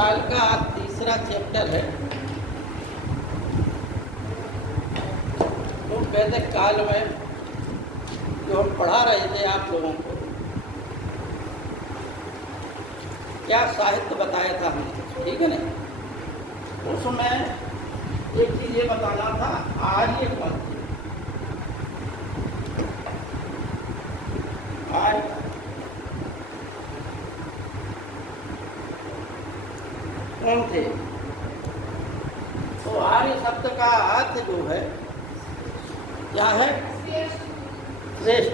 काल का तीसरा चैप्टर है। तो वैदिक काल में जो हम पढ़ा रहे थे आप लोगों को, क्या साहित्य बताया था हमने, ठीक है ना। उसमें एक चीज़ ये बताना था, आर्य कौन थे। आर्य कौन थे। तो आर्य शब्द का अर्थ जो है क्या है, श्रेष्ठ,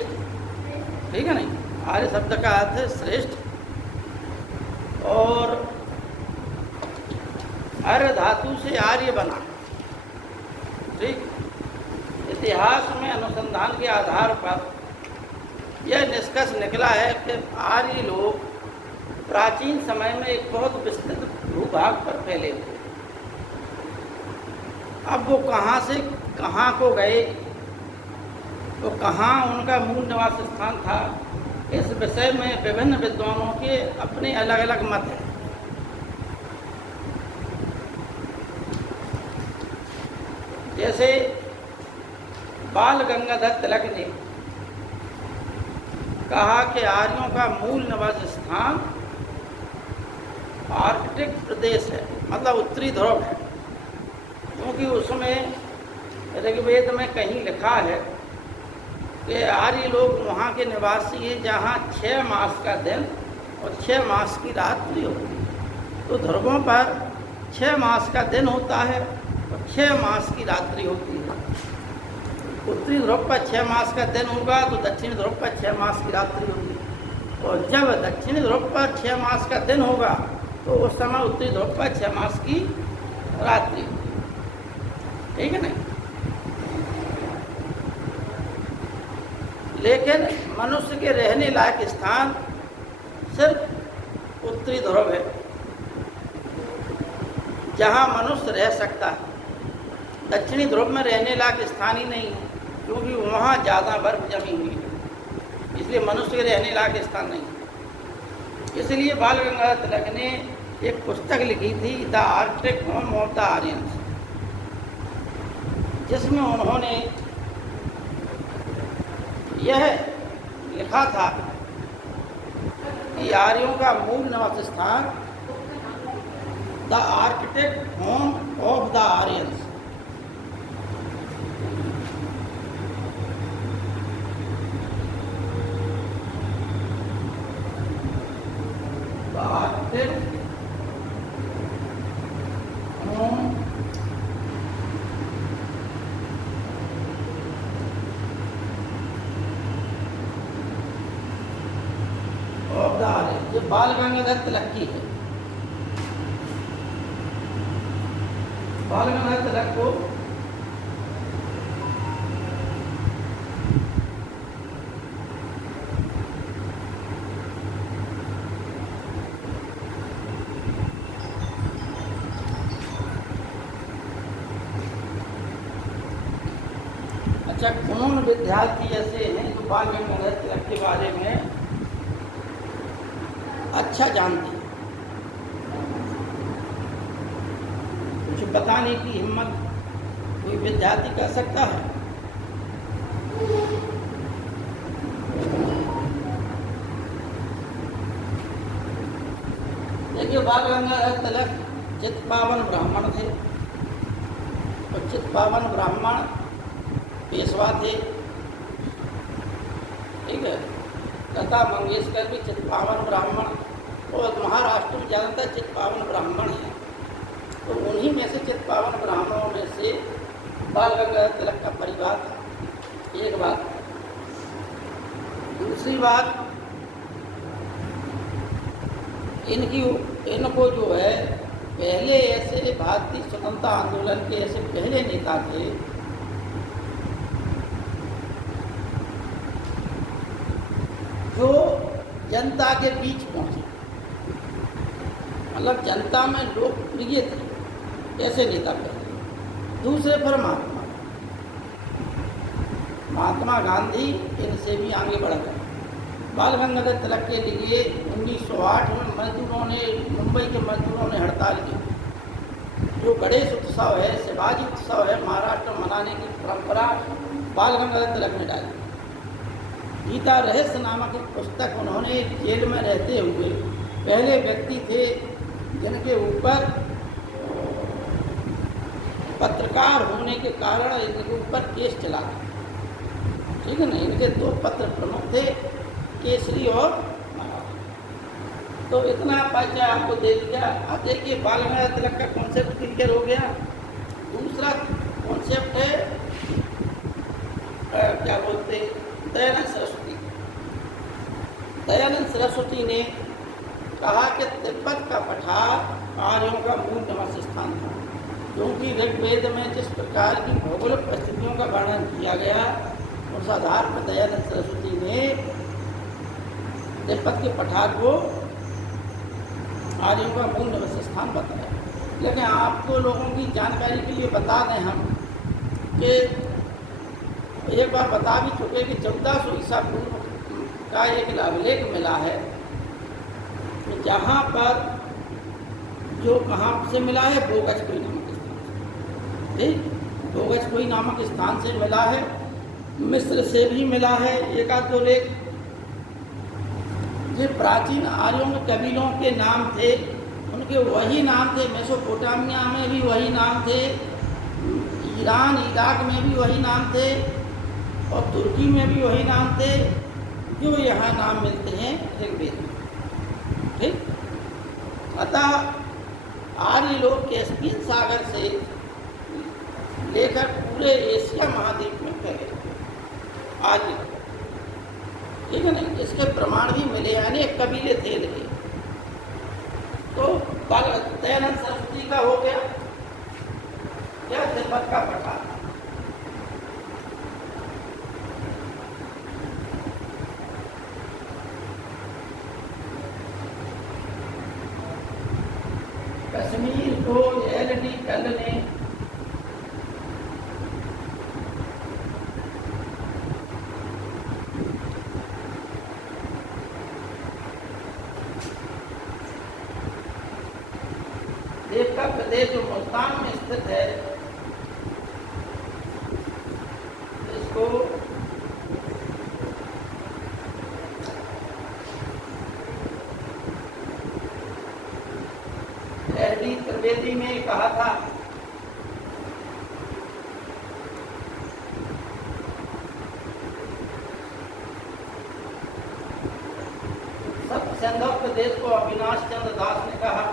ठीक है नहीं। आर्य शब्द का अर्थ है श्रेष्ठ। और अर्य धातु से आर्य बना, ठीक। इतिहास में अनुसंधान के आधार पर यह निष्कर्ष निकला है कि आर्य लोग प्राचीन समय में एक बहुत विस्तृत भूभाग पर फैले हुए। अब वो कहाँ से कहाँ को गए, तो कहाँ उनका मूल निवास स्थान था, इस विषय में विभिन्न विद्वानों के अपने अलग अलग मत हैं। जैसे बाल गंगाधर तिलक ने कहा कि आर्यों का मूल निवास स्थान आर्कटिक प्रदेश है, मतलब उत्तरी ध्रुव है, क्योंकि उसमें ऋग्वेद में कहीं लिखा है कि आर्य लोग वहाँ के निवासी हैं जहाँ 6 मास का दिन और 6 मास की रात्रि होती है। तो ध्रुवों पर 6 मास का दिन होता है और 6 मास की रात्रि होती है। उत्तरी ध्रुव पर 6 मास का दिन होगा तो दक्षिणी ध्रुव पर 6 मास की रात्रि होगी। और जब दक्षिणी ध्रुव पर 6 मास का दिन होगा तो उस समय उत्तरी ध्रुव पर 6 मास की रात्रि होगी, ठीक है ना। लेकिन मनुष्य के रहने लायक स्थान सिर्फ उत्तरी ध्रुव है, जहाँ मनुष्य रह सकता है। दक्षिणी ध्रुव में रहने लायक स्थान ही नहीं है, क्योंकि वहाँ ज़्यादा बर्फ जमी हुई है, इसलिए मनुष्य के रहने लायक स्थान नहीं है। इसलिए बाल गंगाधर तिलक ने एक पुस्तक लिखी थी, the Arctic home of the Aryans, जिसमें उन्होंने यह लिखा था कि आर्यों का मूल निवास स्थान the Arctic home of the Aryans. Arctic home जो बाल गंगाधर तिलक की है। बाल गंगाधर तिलक को अच्छा, कौन विद्यार्थी ऐसे हैं जो बाल गंगाधर तिलक के बारे में अच्छा जानते हैं, कुछ बताने की हिम्मत कोई विद्यार्थी कर सकता है? देखिए, बाल गंगाधर तिलक चित्पावन ब्राह्मण थे, और चित्पावन ब्राह्मण पेशवा थे, ठीक है। लता मंगेशकर भी चित्पावन ब्राह्मण, और महाराष्ट्र में ज़्यादातर चित्पावन ब्राह्मण हैं। तो उन्हीं में से चित्पावन ब्राह्मणों में से बाल गंगाधर तिलक का परिवार था, एक बात। दूसरी बात, इनको जो है पहले ऐसे भारतीय स्वतंत्रता आंदोलन के ऐसे पहले नेता थे जो जनता के बीच पहुंचे, मतलब जनता में लोकप्रिय थे, ऐसे नेता पहले। दूसरे पर महात्मा गांधी इनसे भी आगे बढ़ गए, बाल गंगाधर तिलक के लिए 1908 में मजदूरों ने, मुंबई के मजदूरों ने हड़ताल की। जो गणेश उत्सव है, शिवाजी उत्सव है, महाराष्ट्र में मनाने की परंपरा बाल गंगाधर तिलक ने डाली। गीता रहस्य नामक एक पुस्तक उन्होंने जेल में रहते हुए पहले व्यक्ति थे जिनके ऊपर पत्रकार होने के कारण इनके ऊपर केस चला। ठीक है ना, इनके दो पत्र प्रमुख थे, केसरी और तो इतना परिचय आपको दे दिया। अब देखिए बाल गंगाधर तिलक का कॉन्सेप्ट क्लियर हो गया। दूसरा कॉन्सेप्ट है क्या बोलते, दयानंद सरस्वती। दयानंद सरस्वती ने कहा कि तिब्बत का पठार आर्यों का मूल निवास स्थान था, क्योंकि ऋग्वेद में जिस प्रकार की भौगोलिक परिस्थितियों का वर्णन किया गया उस आधार पर दयानंद सरस्वती ने तिब्बत के पठार को आर्यों का मूल निवास स्थान बताया। लेकिन आपको लोगों की जानकारी के लिए बता दें हम कि एक बार बता भी चुके कि 1400 ईसा पूर्व का एक अभिलेख मिला है, जहाँ पर जो कहाँ से मिला है, बोगचकोई नामक स्थान से। ठीक, बोगचकोई नामक स्थान से मिला है। मिस्र से भी मिला है एक आध दो लेख। जो प्राचीन आर्यों के कबीलों के नाम थे उनके वही नाम थे। मेसोपोटामिया में भी वही नाम थे, ईरान इराक में भी वही नाम थे और तुर्की में भी वही नाम थे जो यहाँ नाम मिलते हैं ऋग्वेद में। ठीक, अतः आर्य लोग कैस्पियन सागर से लेकर पूरे एशिया महाद्वीप में फैले आर्य। ठीक है ना, इसके प्रमाण भी मिले, अनेक कबीले थे। लेकिन तो दयानंद सरस्वती का हो गया क्या, तिब्बत का पठार। कश्मीर को एल.डी. कल ने देश का प्रदेश जो मुल्तान में स्थित है, इसको एल.डी. त्रिवेदी ने कहा था। सप्त सिंधु प्रदेश को अविनाश चंद्र दास ने कहा।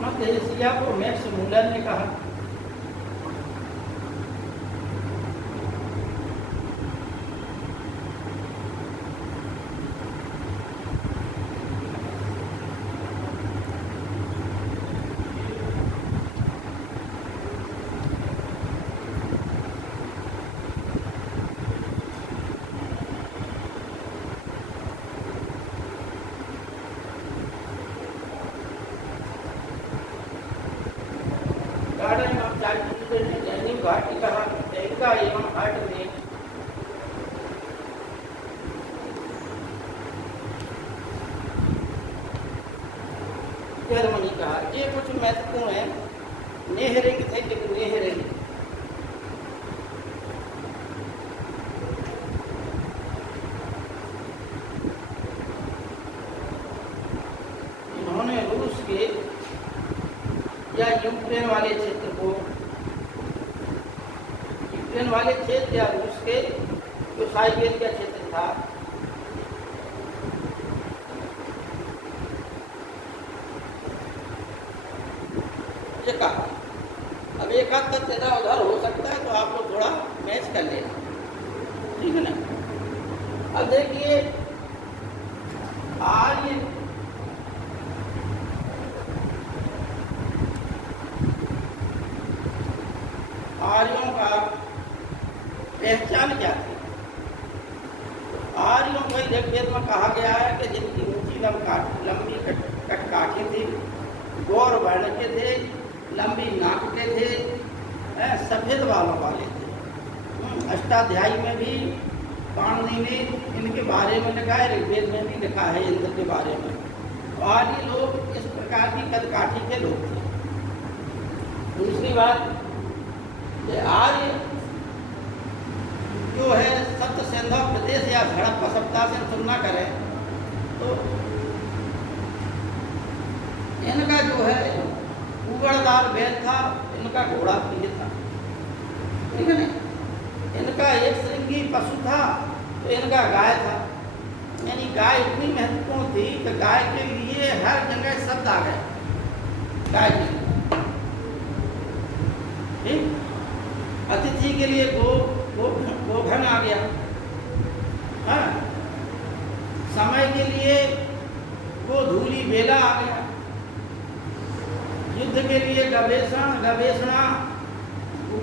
मध्य एशिया को मैक्स मूलर ने कहा। गार्डन ऑफ चार्ल्स ने जैनिक घाटी कहा। तहरीका एवं आर्ट में जर्मनी कहा। ये कुछ महत्वपूर्ण है। नेहरिंग थे, लेकिन नेहरिंग इन्होंने रूस के या यूक्रेन वाले क्षेत्र को, यूक्रेन वाले क्षेत्र या रूस के जो साइबेरिया क्षेत्र था, ये कहा। अब एक आध तक इधर उधर हो सकता है तो आप लोग थोड़ा मैच कर लेना, ठीक है ना। अब देखिए आर्यों का पहचान क्या थी? आर्यों को ऋग्वेद में कहा गया है कि जिनकी ऊंची लंबी कटकाठी थी, गौर वर्ण के थे, लंबी नाक के थे, सफेद बालों वाले थे। अष्टाध्यायी में भी पाणिनि ने इनके बारे में लिखा है, ऋग्वेद में भी लिखा है इंद्र के बारे में। आर्य लोग इस प्रकार की कदकाठी के लोग थे। दूसरी बात, ये आर्य जो है सप्त सिंधु प्रदेश या हड़प्पा सभ्यता से तुलना करें तो इनका जो है उबड़दार बैल था, इनका घोड़ा प्रिय था, ठीक है नहीं? इनका एक श्रृंगी पशु था तो इनका गाय था। यानी गाय इतनी महत्वपूर्ण थी कि गाय के लिए हर जगह शब्द आ गए गाय के लिए, ठीक? अतिथि के लिए गोघन आ गया, हाँ? समय के लिए गोधूली बेला आ गया, युद्ध के लिए गवेषणा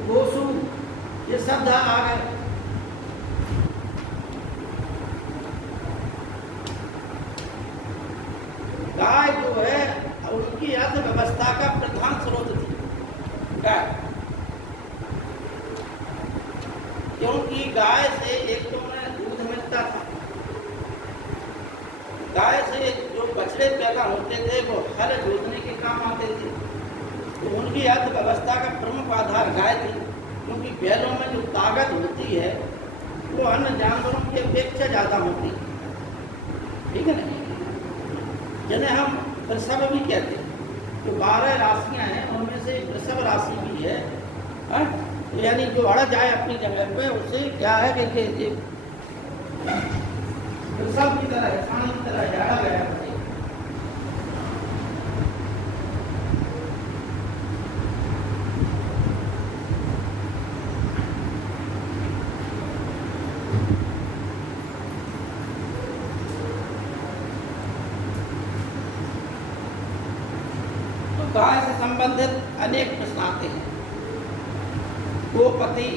गोसु, ये शब्द आ गए। गाय जो है उनकी अर्थव्यवस्था का प्रधान स्रोत थी गाय, क्योंकि गाय से एक तो उन्हें दूध मिलता था, गाय से जो बछड़े पैदा होते थे वो हल जोतने के काम आते थे, तो उनकी अर्थव्यवस्था का प्रमुख आधार गाय थी। क्योंकि बैलों में जो ताकत होती है वो अन्य जानवरों की अपेक्षा ज़्यादा होती है, ठीक है ना? जिन्हें हम वृषभ भी कहते हैं, तो 12 राशियाँ हैं, उनमें से वृषभ राशि भी है, तो यानी जो अड़ जाए अपनी जगह पे उसे क्या है कि वृषभ की तरह है, सानी की तरह अड़ा गया है। गाय से संबंधित अनेक प्रश्न आते हैं। गोपति,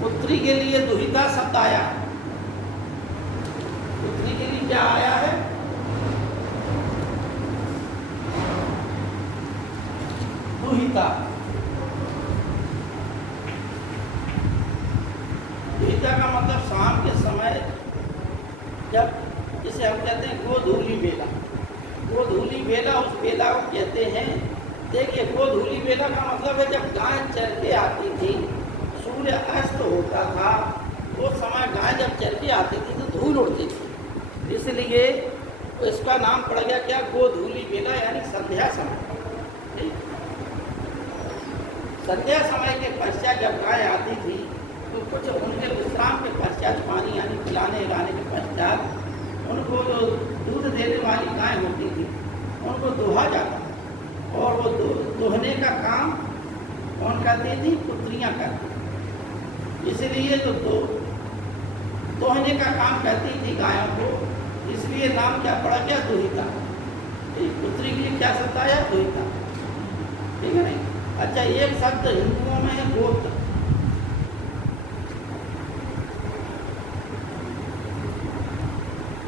पुत्री के लिए दुहिता शब्द आया, पुत्री के लिए क्या आया है? दुहिता। दुहिता का मतलब शाम के समय जब, जिसे हम कहते हैं गोधूली बेला, गोधूली बेला उस बेला को कहते हैं। देखिए, गोधूली बेला का मतलब है जब गाय चर के आती थी, सूर्य अस्त होता था, उस समय गाय जब चर के आती थी तो धूल उड़ती थी, इसलिए इसका नाम पड़ गया क्या? गोधूली बेला, यानी संध्या समय। संध्या समय के पश्चात जब गाय आती थी तो कुछ उनके विश्राम के पश्चात, पानी यानी पिलाने हिलाने के पश्चात, उनको जो दूध देने वाली गाय होती थी उनको दुहा जाता, और वो दुहने का काम कौन करती थी? पुत्रियाँ करती। इसलिए तो दुहने का काम करती थी गायों को, इसलिए नाम क्या पड़ा गया? दुहिता। पुत्री के लिए क्या शब्द आया? दुहिता, ठीक है नहीं? अच्छा, एक शब्द हिंदुओं में है गोत्र।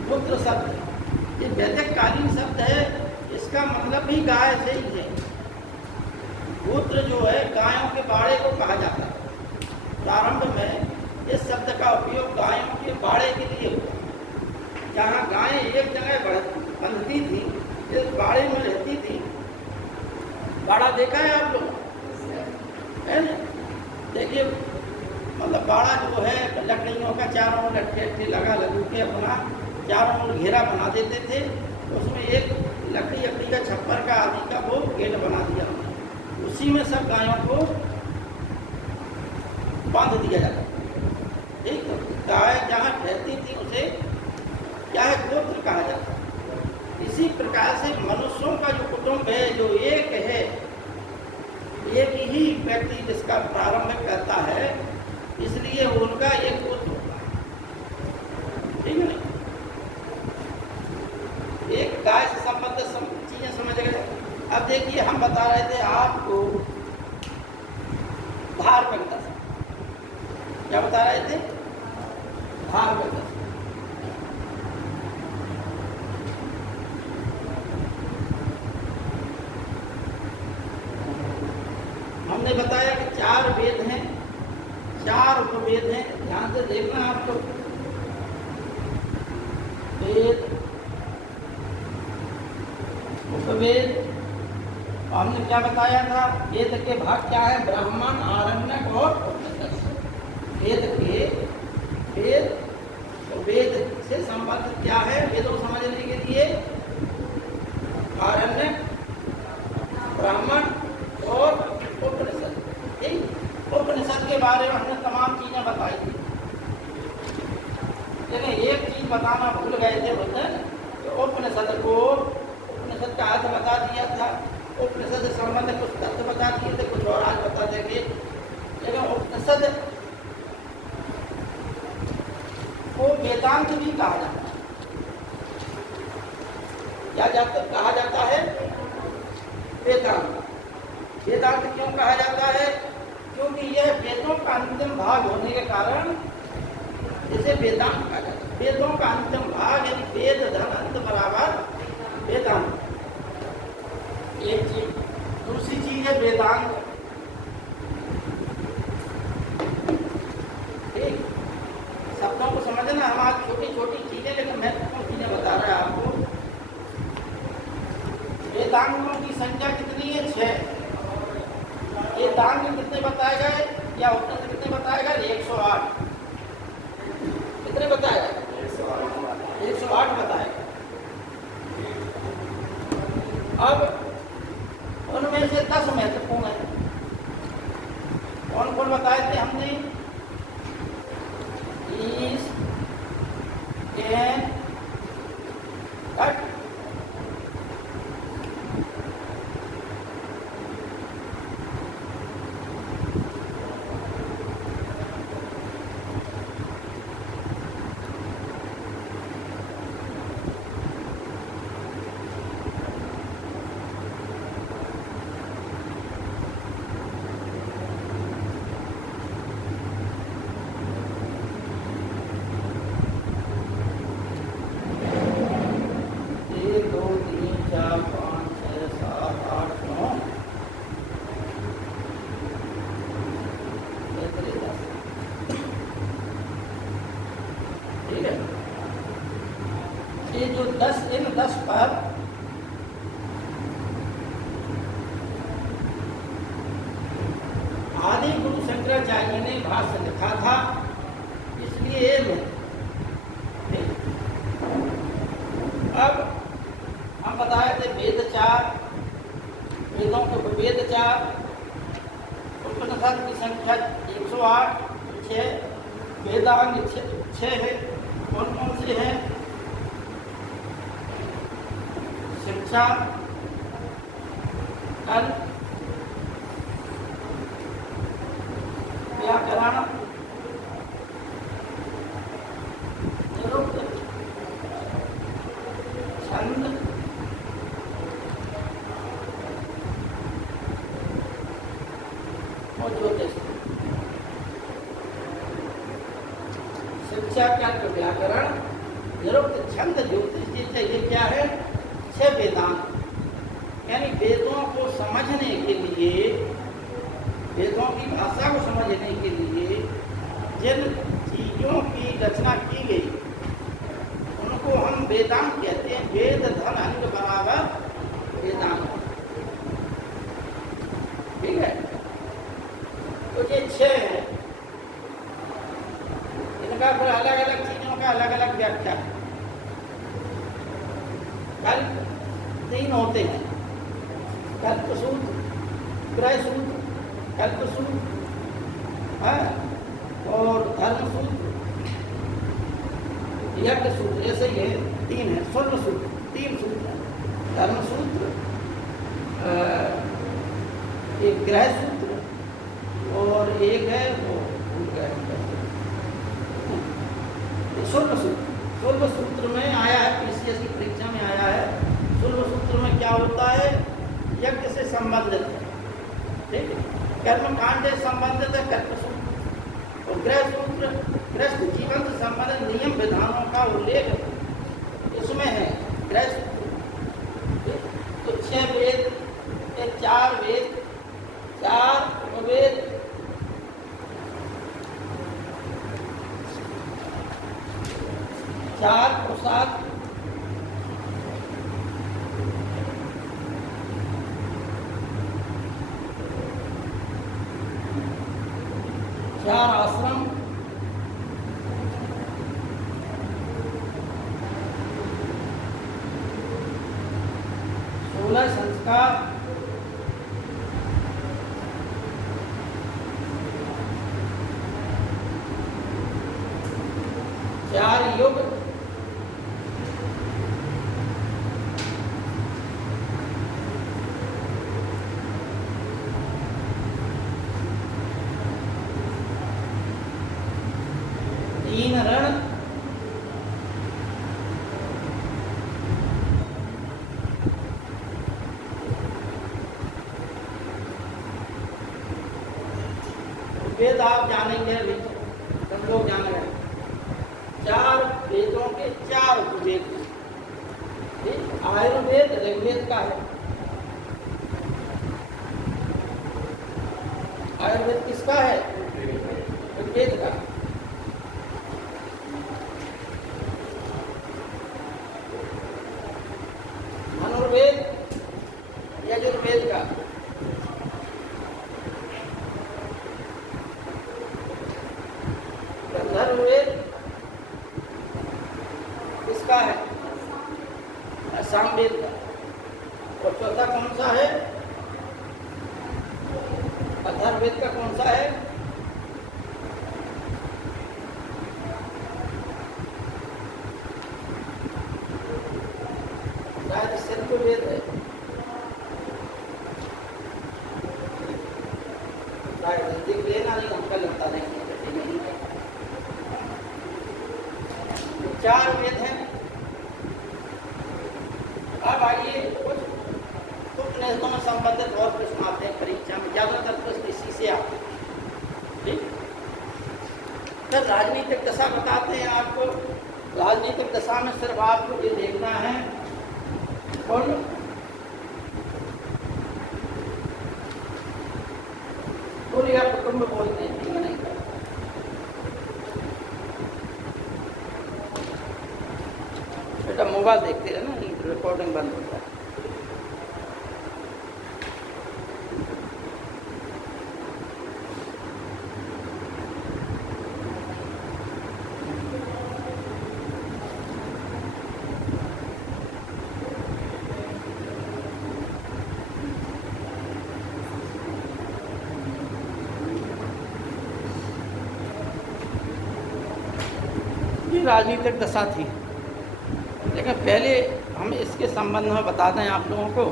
गोत्र शब्द ये वैदिक कालीन शब्द है, इसका मतलब भी गाय से ही है। गोत्र जो है गायों के बाड़े को कहा जाता है। प्रारंभ में इस शब्द का उपयोग गायों के बाड़े के लिए हुआ, जहाँ गायें एक जगह बंधती थी, इस बाड़े में रहती थी। बाड़ा देखा है आप लोग? है ना? देखिए, मतलब बाड़ा जो है लकड़ियों का चारों ओर लट्ठे लगा लगू के अपना चारों ओर घेरा बना देते थे, उसमें एक लकड़ी का छप्पर का आदि का वो गेट बना दिया, उसी में सब गायों को बांध दिया जाता। ठीक है? गाय जहाँ ठहरती थी उसे क्या है? गोत्र कहा जाता। इसी प्रकार से मनुष्यों का जो कुटुंब है, जो एक है, एक ही व्यक्ति जिसका प्रारंभ करता है, इसलिए उनका एक गोत्र होता है, ठीक है? एक गाय से संबंधित चीजें समझ गए। अब देखिए, हम बता रहे थे आपको धार्मिक दशा। क्या बता रहे थे? धार्मिक दशा। हमने बताया कि 4 वेद हैं, 4 उपवेद हैं। ध्यान से देखना आप लोग। वेद, उपवेद। हमने क्या बताया था? वेद के भाग क्या है? ब्राह्मण, आरण्यक और उपनिषद। वेद से संबंध क्या है? वेदों समझने के लिए आरण्यक, ब्राह्मण और उपनिषद। उपनिषद के बारे में हमने तमाम चीजें बताई थी, लेकिन एक चीज बताना भूल गए थे बोलते हैं। तो उपनिषद का अर्थ बता दिया था, उपनिषद से संबंध कुछ तथ्य बता दिए थे, कुछ और आज बता देंगे। लेकिन उपनिषद को वेदांत भी कहा जाता है। क्या कहा जाता है? वेदांत। वेदांत क्यों कहा जाता है? क्योंकि यह वेदों का अंतिम भाग होने के कारण इसे वेदांत कहा जाता है। वेदों का अंतिम भाग यानी वेद धन अंत बराबर वेदांत। एक चीज। दूसरी चीज है वेदांत। ठीक, शब्दों को समझना। हमारी छोटी छोटी चीजें, लेकिन महत्वपूर्ण चीजें बता रहे हैं आपको। वेदांगों की संख्या कितनी है? 6। वेदांग कितने बताए गए या उपनिषद कितने बताए गए? 108। कितने बताए गए? 108 बताए गए। अब उनमें से 10 महत्वपूर्ण है। कौन कौन बताए थे हमने? ईश, कैन, कट, ये जो 10 इन 10 पर आदि गुरु शंकराचार्य ने भाष्य लिखा था, इसलिए अब हम बताए थे वेद 4, वेदों के वेद 4, उपनिषद की संख्या 108, 6 वेदांग 6 है। कौन कौन से हैं? शिक्षा, अर्थ, व्याकरण, निरुक्त, छंद, और ज्योतिष। शिक्षा का व्याकरण, निरुक्त, छंद, ज्योतिष। ये क्या है? 6 वेदांत। यानी वेदों को समझने के लिए, वेदों की भाषा को समझने के लिए जिन चीजों की रचना की गई उनको हम वेदांत कहते हैं। वेद धन अंग बराबर वेदांत। ठीक है, तो ये 6 है। इनका फिर अलग अलग चीजों का अलग अलग व्याख्या है। कल 3 होते हैं, कल्पसूत्र, त्रयसूत्र, कल्पसूत्र है और धर्मसूत्र, यज्ञ सूत्र। ऐसे ही है, 3 है। स्वर्ण सूत्र 3 सूत्र है। धर्मसूत्र, एक ग्रह सूत्र और एक है वो स्वर्ण सूत्र। स्वर्ण सूत्र में आया है, पीसीएस की परीक्षा में आया है। स्वर्ण सूत्र में क्या होता है? यज्ञ से संबंधित है। ठीक है, कर्म कांड से संबंधित है कर्म सूत्र, और गृह सूत्र गृहस्थ जीवन से संबंधित नियम विधानों का उल्लेख इसमें है गृह सूत्र। तो 6 वेद, 4 वेद, 4 वेद, 4 पुरुषार्थ, 4 आश्रम, 16 संस्कार, 4 युग, 3 रण, 4 वेद आप जानेंगे, अभी सब लोग जान रहे हैं। 4 वेदों के 4 उपवेद, आयुर्वेद ऋग्वेद का है। आयुर्वेद किसका है? ऋग्वेद का। धनुर्वेद यजुर्वेद का। गंधर्ववेद किसका है? सामवेद का। और चौथा कौन सा है? अथर्ववेद का। कौन सा है? शायद सिद्धवेद है, शायद देख लेना, नहीं हमका लगता नहीं। 4 वेद हैं। अब आइए कुछ नेतों में संबंधित और प्रश्न आते हैं परीक्षा में, ज्यादातर प्रश्न इसी से आते हैं। ठीक, फिर राजनीतिक दशा बताते हैं आपको। राजनीतिक दशा में सिर्फ आपको ये देखना है कौन कुल या कुटुंब बोलते हैं, ठीक है? नहीं, बेटा मोबाइल देखते रहे ना, रिकॉर्डिंग बंद हो जाए। ये राजनीतिक दशा थी, लेकिन पहले हम इसके संबंध में बता दें आप लोगों को,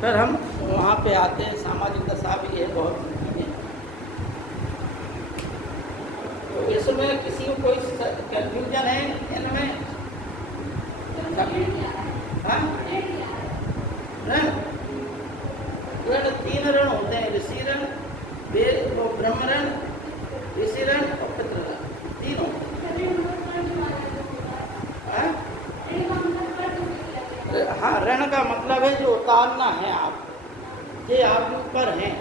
फिर हम वहाँ पे आते हैं। सामाजिक दशा भी है बहुत चीज़ें, तो इसमें किसी को कोई कन्फ्यूजन है इनमें? हाँ? ऋण 3 ऋण होते हैं, ऋषि ऋण, ब्रह्म ऋण, ऋषि ऋण और पितृ ऋण, 3 होते हैं। हाँ, ऋण का मतलब है जो उतारना है आप, ये आपके ऊपर हैं।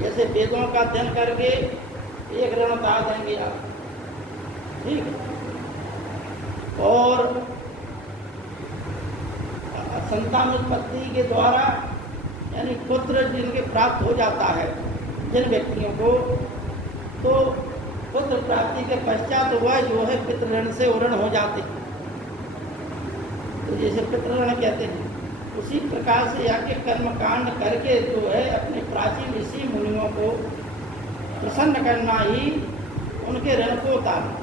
जैसे वेदों का अध्ययन करके एक ऋण उतार देंगे आप, ठीक है? और संतान उत्पत्ति के द्वारा, यानी पुत्र जिनके प्राप्त हो जाता है जिन व्यक्तियों को, तो पुत्र प्राप्ति के पश्चात वह जो है पितृऋण से ऋण हो जाते हैं, तो जैसे पितृऋण कहते हैं। उसी प्रकार से आके कर्मकांड करके जो है अपने प्राचीन ऋषि मुनियों को प्रसन्न करना ही उनके ऋण को उतारना।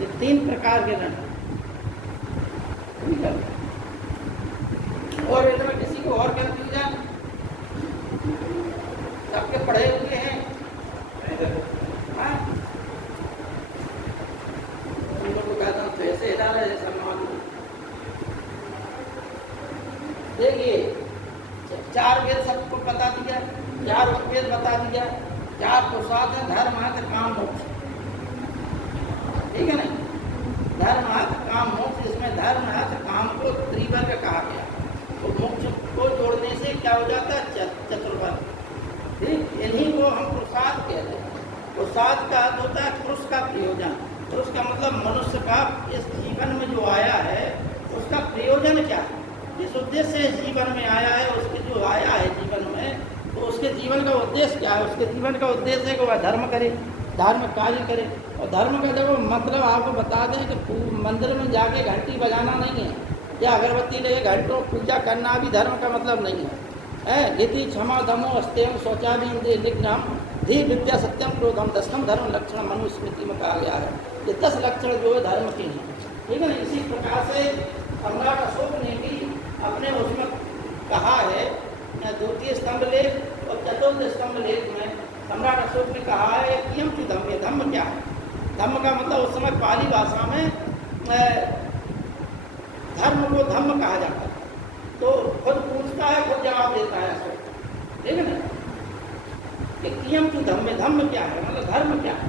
ये 3 प्रकार के ऋण। और इसमें किसी को और कन्फ्यूजन? सबके पढ़े हुए हैं? उनको तो कहता हूँ तो ऐसे डाला जैसा मालूम। देखिए 4 चार वेद सबको बता दिया, चार उपवेद बता दिया, चार पुरुषार्थ हैं, धर्म अर्थ काम मोक्ष, ठीक है नहीं? धर्म अर्थ काम मोक्ष, इसमें धर्म अर्थ काम को त्रिवर्ग कहा गया। तो मोक्ष को जोड़ने से क्या हो जाता है? चतुर्वर्ग, ठीक? इन्हीं को हम पुरुषार्थ कहते हैं। पुरुषार्थ का अर्थ होता है पुरुष का प्रयोजन। पुरुष का मतलब मनुष्य का इस जीवन में जो आया है उसका प्रयोजन क्या है, जिस उद्देश्य से जीवन में आया है, उसके जो आया है जीवन में, तो उसके जीवन का उद्देश्य क्या है? उसके जीवन का उद्देश्य है कि वह धर्म करे, धार्मिक कार्य करे। और धर्म का जब मतलब आपको बता दें कि मंदिर में जाके घंटी बजाना नहीं है, या अगरबत्ती लेके घंटों पूजा करना भी धर्म का मतलब नहीं है। नीति क्षमा दमो अस्तेम शौचालय निग्नम धी विद्या सत्यम क्रोधम दशम धर्म लक्षण मनुस्मृति में कहा गया है। ये 10 लक्षण जो है धर्म के हैं, ठीक है ना? इसी प्रकार से सम्राट अशोक ने भी अपने उसमें कहा है, द्वितीय स्तंभ लेख और चतुर्थ स्तंभ लेख में सम्राट अशोक ने कहा है कि हम धम्म, धम्म क्या है? धम्म का मतलब उस समय पाली भाषा में धर्म को धम्म कहा जाता है। तो खुद पूछता है, खुद जवाब देता है अशोक, ठीक है ना? कि कियम टू धम्म, धम्म क्या है, मतलब धर्म क्या है?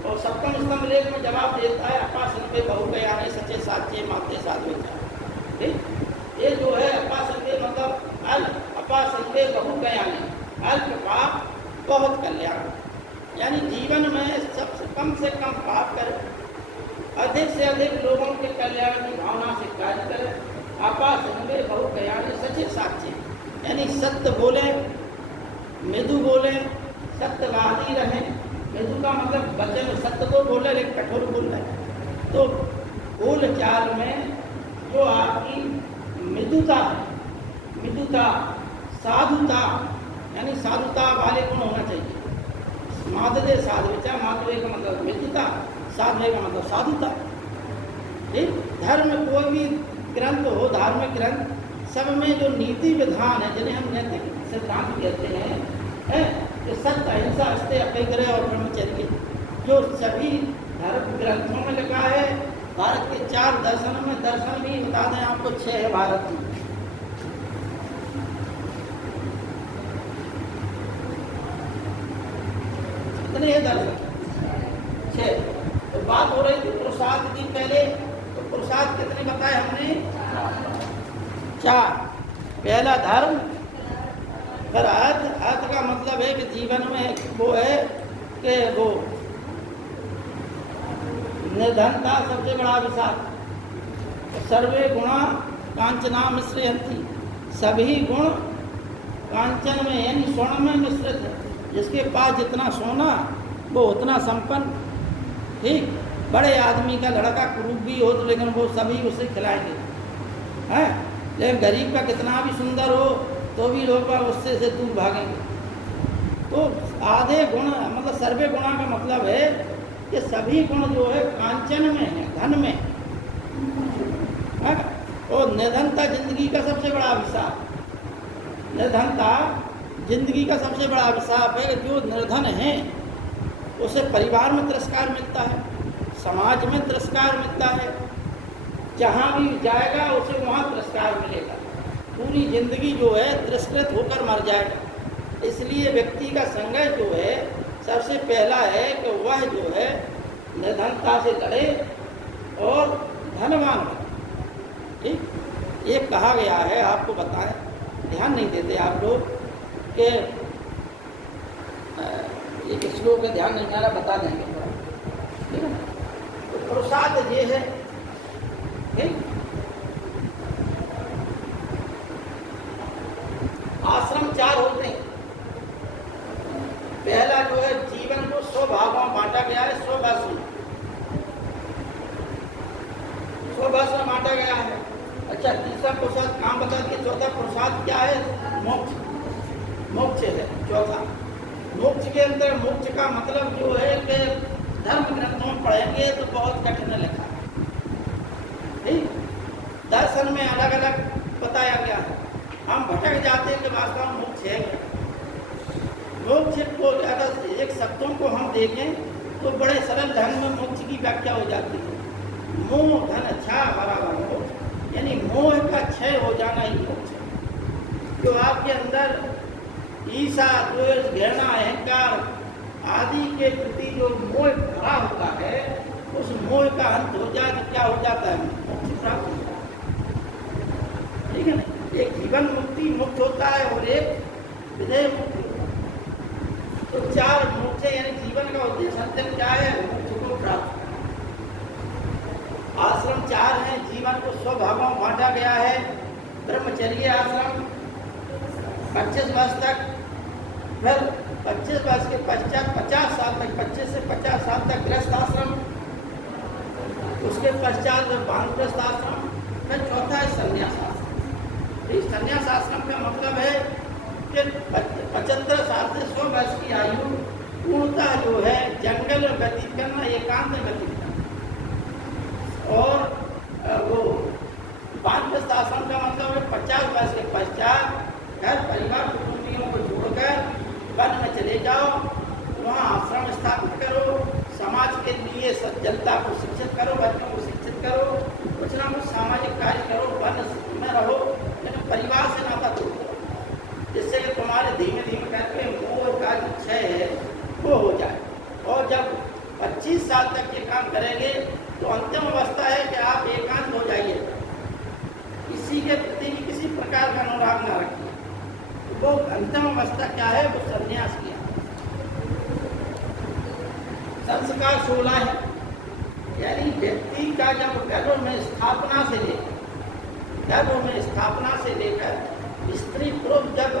और सप्तम स्तंभ लेख में जवाब देता है अपासन पे बहु गयाने सचे साचे माते साधु, ठीक? ये जो है अपासन पे मतलब अपासन पे बहु गयाने, अल्प पाप बहुत कल्याण, यानी जीवन में सबसे कम से कम पाप करे, अधिक से अधिक लोगों के कल्याण की भावना से कार्य करे। अपासन पे बहु गयाने सचे साचे, यानी सत्य बोले, मृदु बोले, सत्यवादी रहे। मृदु का मतलब वचन सत्य तो बोले लेकिन कठोर बोल रहे। तो बोल चाल में जो आपकी मृदुता है, मृदुता, साधुता, यानी साधुता वाले गुण होना चाहिए। माधवे साधुचा, माधवे का मतलब मृदुता, साधवे का मतलब साधुता, ठीक? धर्म कोई भी ग्रंथ हो, धार्मिक ग्रंथ, सब में जो नीति विधान है, जिन्हें हम नैतिक सिद्धांत कहते हैं, कि सत्य, अहिंसा, अस्तेय, अपरिग्रह और ब्रह्मचर्य, जो सभी धर्म ग्रंथों में लिखा है। भारत के 4 दर्शनों में, दर्शन भी बता दें आपको 6 है भारत में। कितने हैं दर्शन? 6। तो बात हो रही थी पुरुषार्थ की पहले, तो पुरुषार्थ कितने बताए हमने? 4। पहला धर्म, फिर अर्थ। अर्थ का मतलब है कि जीवन में वो है कि वो निर्धनता सबसे बड़ा अभिशाप। सर्वे गुणा कांचना मिश्रयन्ति, सभी गुण कांचन में यानी स्वर्ण में मिश्रित है। जिसके पास जितना सोना वो उतना संपन्न, ठीक? बड़े आदमी का लड़का कुरूप भी हो तो लेकिन वो सभी उसे खिलाएंगे, हैं? लेकिन गरीब का कितना भी सुंदर हो तो भी लोग उससे से दूर भागेंगे। तो आधे गुण मतलब सर्वे गुणा का मतलब है कि सभी गुण जो है कांचन में है, धन में है। और निर्धनता जिंदगी का सबसे बड़ा अभिशाप, निर्धनता जिंदगी का सबसे बड़ा अभिशाप है। जो निर्धन है उसे परिवार में तिरस्कार मिलता है, समाज में तिरस्कार मिलता है, जहाँ भी जाएगा उसे वहाँ तिरस्कार मिलेगा, पूरी जिंदगी जो है तिरस्कृत होकर मर जाएगा। इसलिए व्यक्ति का संघर्ष जो है सबसे पहला है कि वह जो है निर्धनता से लड़े और धनवान हो, ठीक? ये कहा गया है, आपको बताएं, ध्यान नहीं देते आप लोग कि एक श्लोक का ध्यान नहीं आ रहा, बता देंगे थोड़ा, ठीक है? तो पुरुषार्थ ये है, ठीक? आश्रम 4 होते हैं। पहला जो है जीवन को 100 भागों में बांटा गया है, 100 वर्ष में, 100 वर्ष में बांटा गया है। अच्छा, तीसरा पुरुषार्थ काम बता दिया। चौथा पुरुषार्थ क्या है? मोक्ष, मोक्ष है चौथा। मोक्ष के अंदर, मोक्ष का मतलब जो है कि धर्म ग्रंथों में पढ़ेंगे तो बहुत कठिन लिखा है, ठीक? दर्शन में अलग अलग बताया गया है। हम भटक जाते हैं कि वास्तव में मोक्ष है क्या? मोक्ष को अगर एक शब्दों को हम देखें तो बड़े सरल ढंग में मोक्ष की व्याख्या हो जाती है। मोह धन छा बराबर मोक्ष, यानी मोह का क्षय हो जाना ही मोक्ष है। जो आपके अंदर ईर्षा, द्वेष, घृणा, अहंकार आदि के प्रति जो मोह भरा होता है, उस मोह का अंत हो जाए तो क्या हो जाता है? मुक्ति प्राप्त हो जाता है। ठीक है ना? एक जीवन मुक्ति मुक्त होता है और एक विधेय मुक्ति होता है। तो चार मोक्ष यानी जीवन का उद्देश्य अंतिम क्या है? मोक्ष को प्राप्त। आश्रम चार हैं, जीवन को 100 भागों में बांटा गया है। ब्रह्मचर्य आश्रम 25 वर्ष तक, फिर 25 वर्ष के पश्चात 50 साल तक, 25 से 50 साल तक गृहस्थ आश्रम, उसके पश्चात वानप्रस्थ आश्रम, फिर चौथा है संन्यास आश्रम। इस संन्यास आश्रम का मतलब है कि 75 साल से 100 वर्ष की आयु पूर्णतः जो है जंगल में व्यतीत करना, एकांत में व्यतीत करना। और वो वानप्रस्थ आश्रम का मतलब है 50 वर्ष के पश्चात घर परिवार कुटुंबियों को छोड़कर वन में चले जाओ, वहाँ आश्रम स्थापित करो, समाज के लिए सब जनता को शिक्षित करो, बच्चों को शिक्षित करो, कुछ ना कुछ सामाजिक कार्य करो, वन में रहो, लेकिन परिवार से नाता तोड़ दो, जिससे कि तुम्हारे धीमे धीमे करके मोह का जो क्षय है वो हो जाए। और जब 25 साल तक ये काम करेंगे तो अंतिम अवस्था है कि आप एकांत हो जाइए, किसी के प्रति भी किसी प्रकार का अनुराग न रखिए। वो अंतिम अवस्था क्या है? वो संन्यास किया। संस्कार 16 है, यानी व्यक्ति का जब गर्भ में स्थापना से लेकर स्त्री पुरुष जब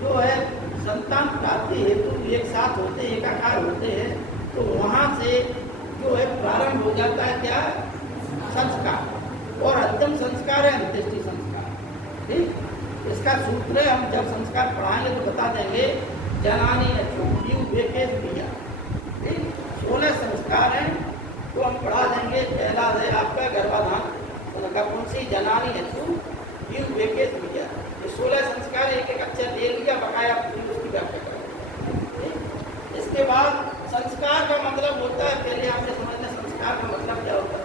जो है संतान प्राप्ति हेतु एक साथ होते हैं, एकाकार होते हैं, तो वहाँ से जो है प्रारंभ हो जाता है क्या? संस्कार। और अंतिम संस्कार है अंत्येष्टि संस्कार। ठीक, इसका सूत्र है, हम जब संस्कार पढ़ाएंगे तो बता देंगे। जनानी दिया 16 संस्कार हैं, तो हम पढ़ा देंगे। पहला है आपका गर्भाधान, नपुंसी जनानी दिया। ये 16 संस्कार एक एक अक्षर ले लिया, बकाया उसकी व्याख्या करें। इसके बाद संस्कार का मतलब होता है, पहले आपने समझना संस्कार का मतलब क्या होता है।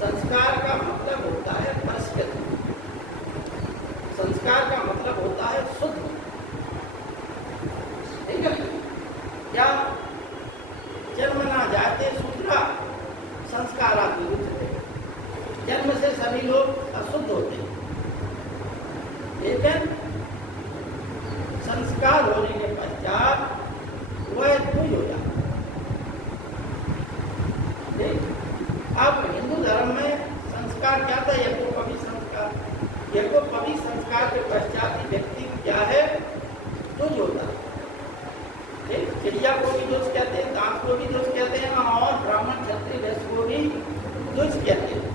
संस्कार का मतलब होता है परिष्कृत, संस्कार का मतलब होता है शुद्ध। ठीक है? क्या जन्म ना जाते शूद्रा संस्कार आदि, जन्म से सभी लोग अशुद्ध होते हैं, लेकिन संस्कार होने के पश्चात वह द्विज हो जाता है। अब हिंदू धर्म में संस्कार क्या था? यज्ञोपवीत संस्कार। यज्ञोपवीत संस्कार के पश्चात ही व्यक्ति क्या है? द्विज होता है। चिड़िया को भी द्विज कहते हैं, दांत को भी द्विज कहते हैं, और ब्राह्मण क्षत्रिय वैश्य को भी द्विज कहते हैं।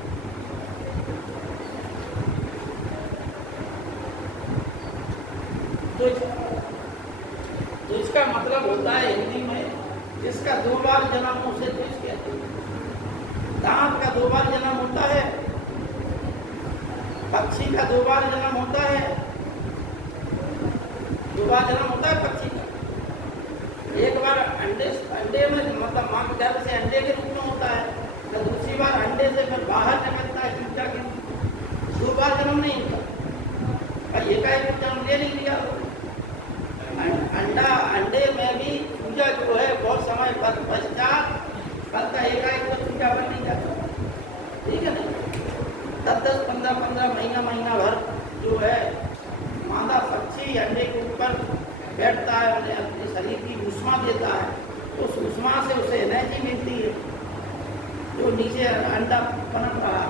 द्विज का मतलब होता है हिंदी में जिसका 2 बार जन्म, उसे द्विज कहते हैं। दांत का 2 बार जन्म होता है, पक्षी का 2 बार जन्म होता है, 2 बार जन्म होता है पक्षी का। एक बार अंडे में मतलब मां के गर्भ से अंडे के रूप में होता है, तो दूसरी बार अंडे से फिर बाहर निकलता है चूजा के। 2 बार जन्म नहीं होता, और एकाएक जन्म ले नहीं लिया। अंडे में भी चूजा जो है बहुत समय पश्चात बनता, एकाएक तो चूजा बन नहीं जाता। ठीक है ना? 10-10, 15-15 महीना भर जो है मादा पक्षी अंडे के ऊपर बैठता है, उन्हें अपने शरीर की ऊष्मा देता है, तो उस ऊष्मा से उसे एनर्जी मिलती है, जो नीचे अंडा पनप रहा,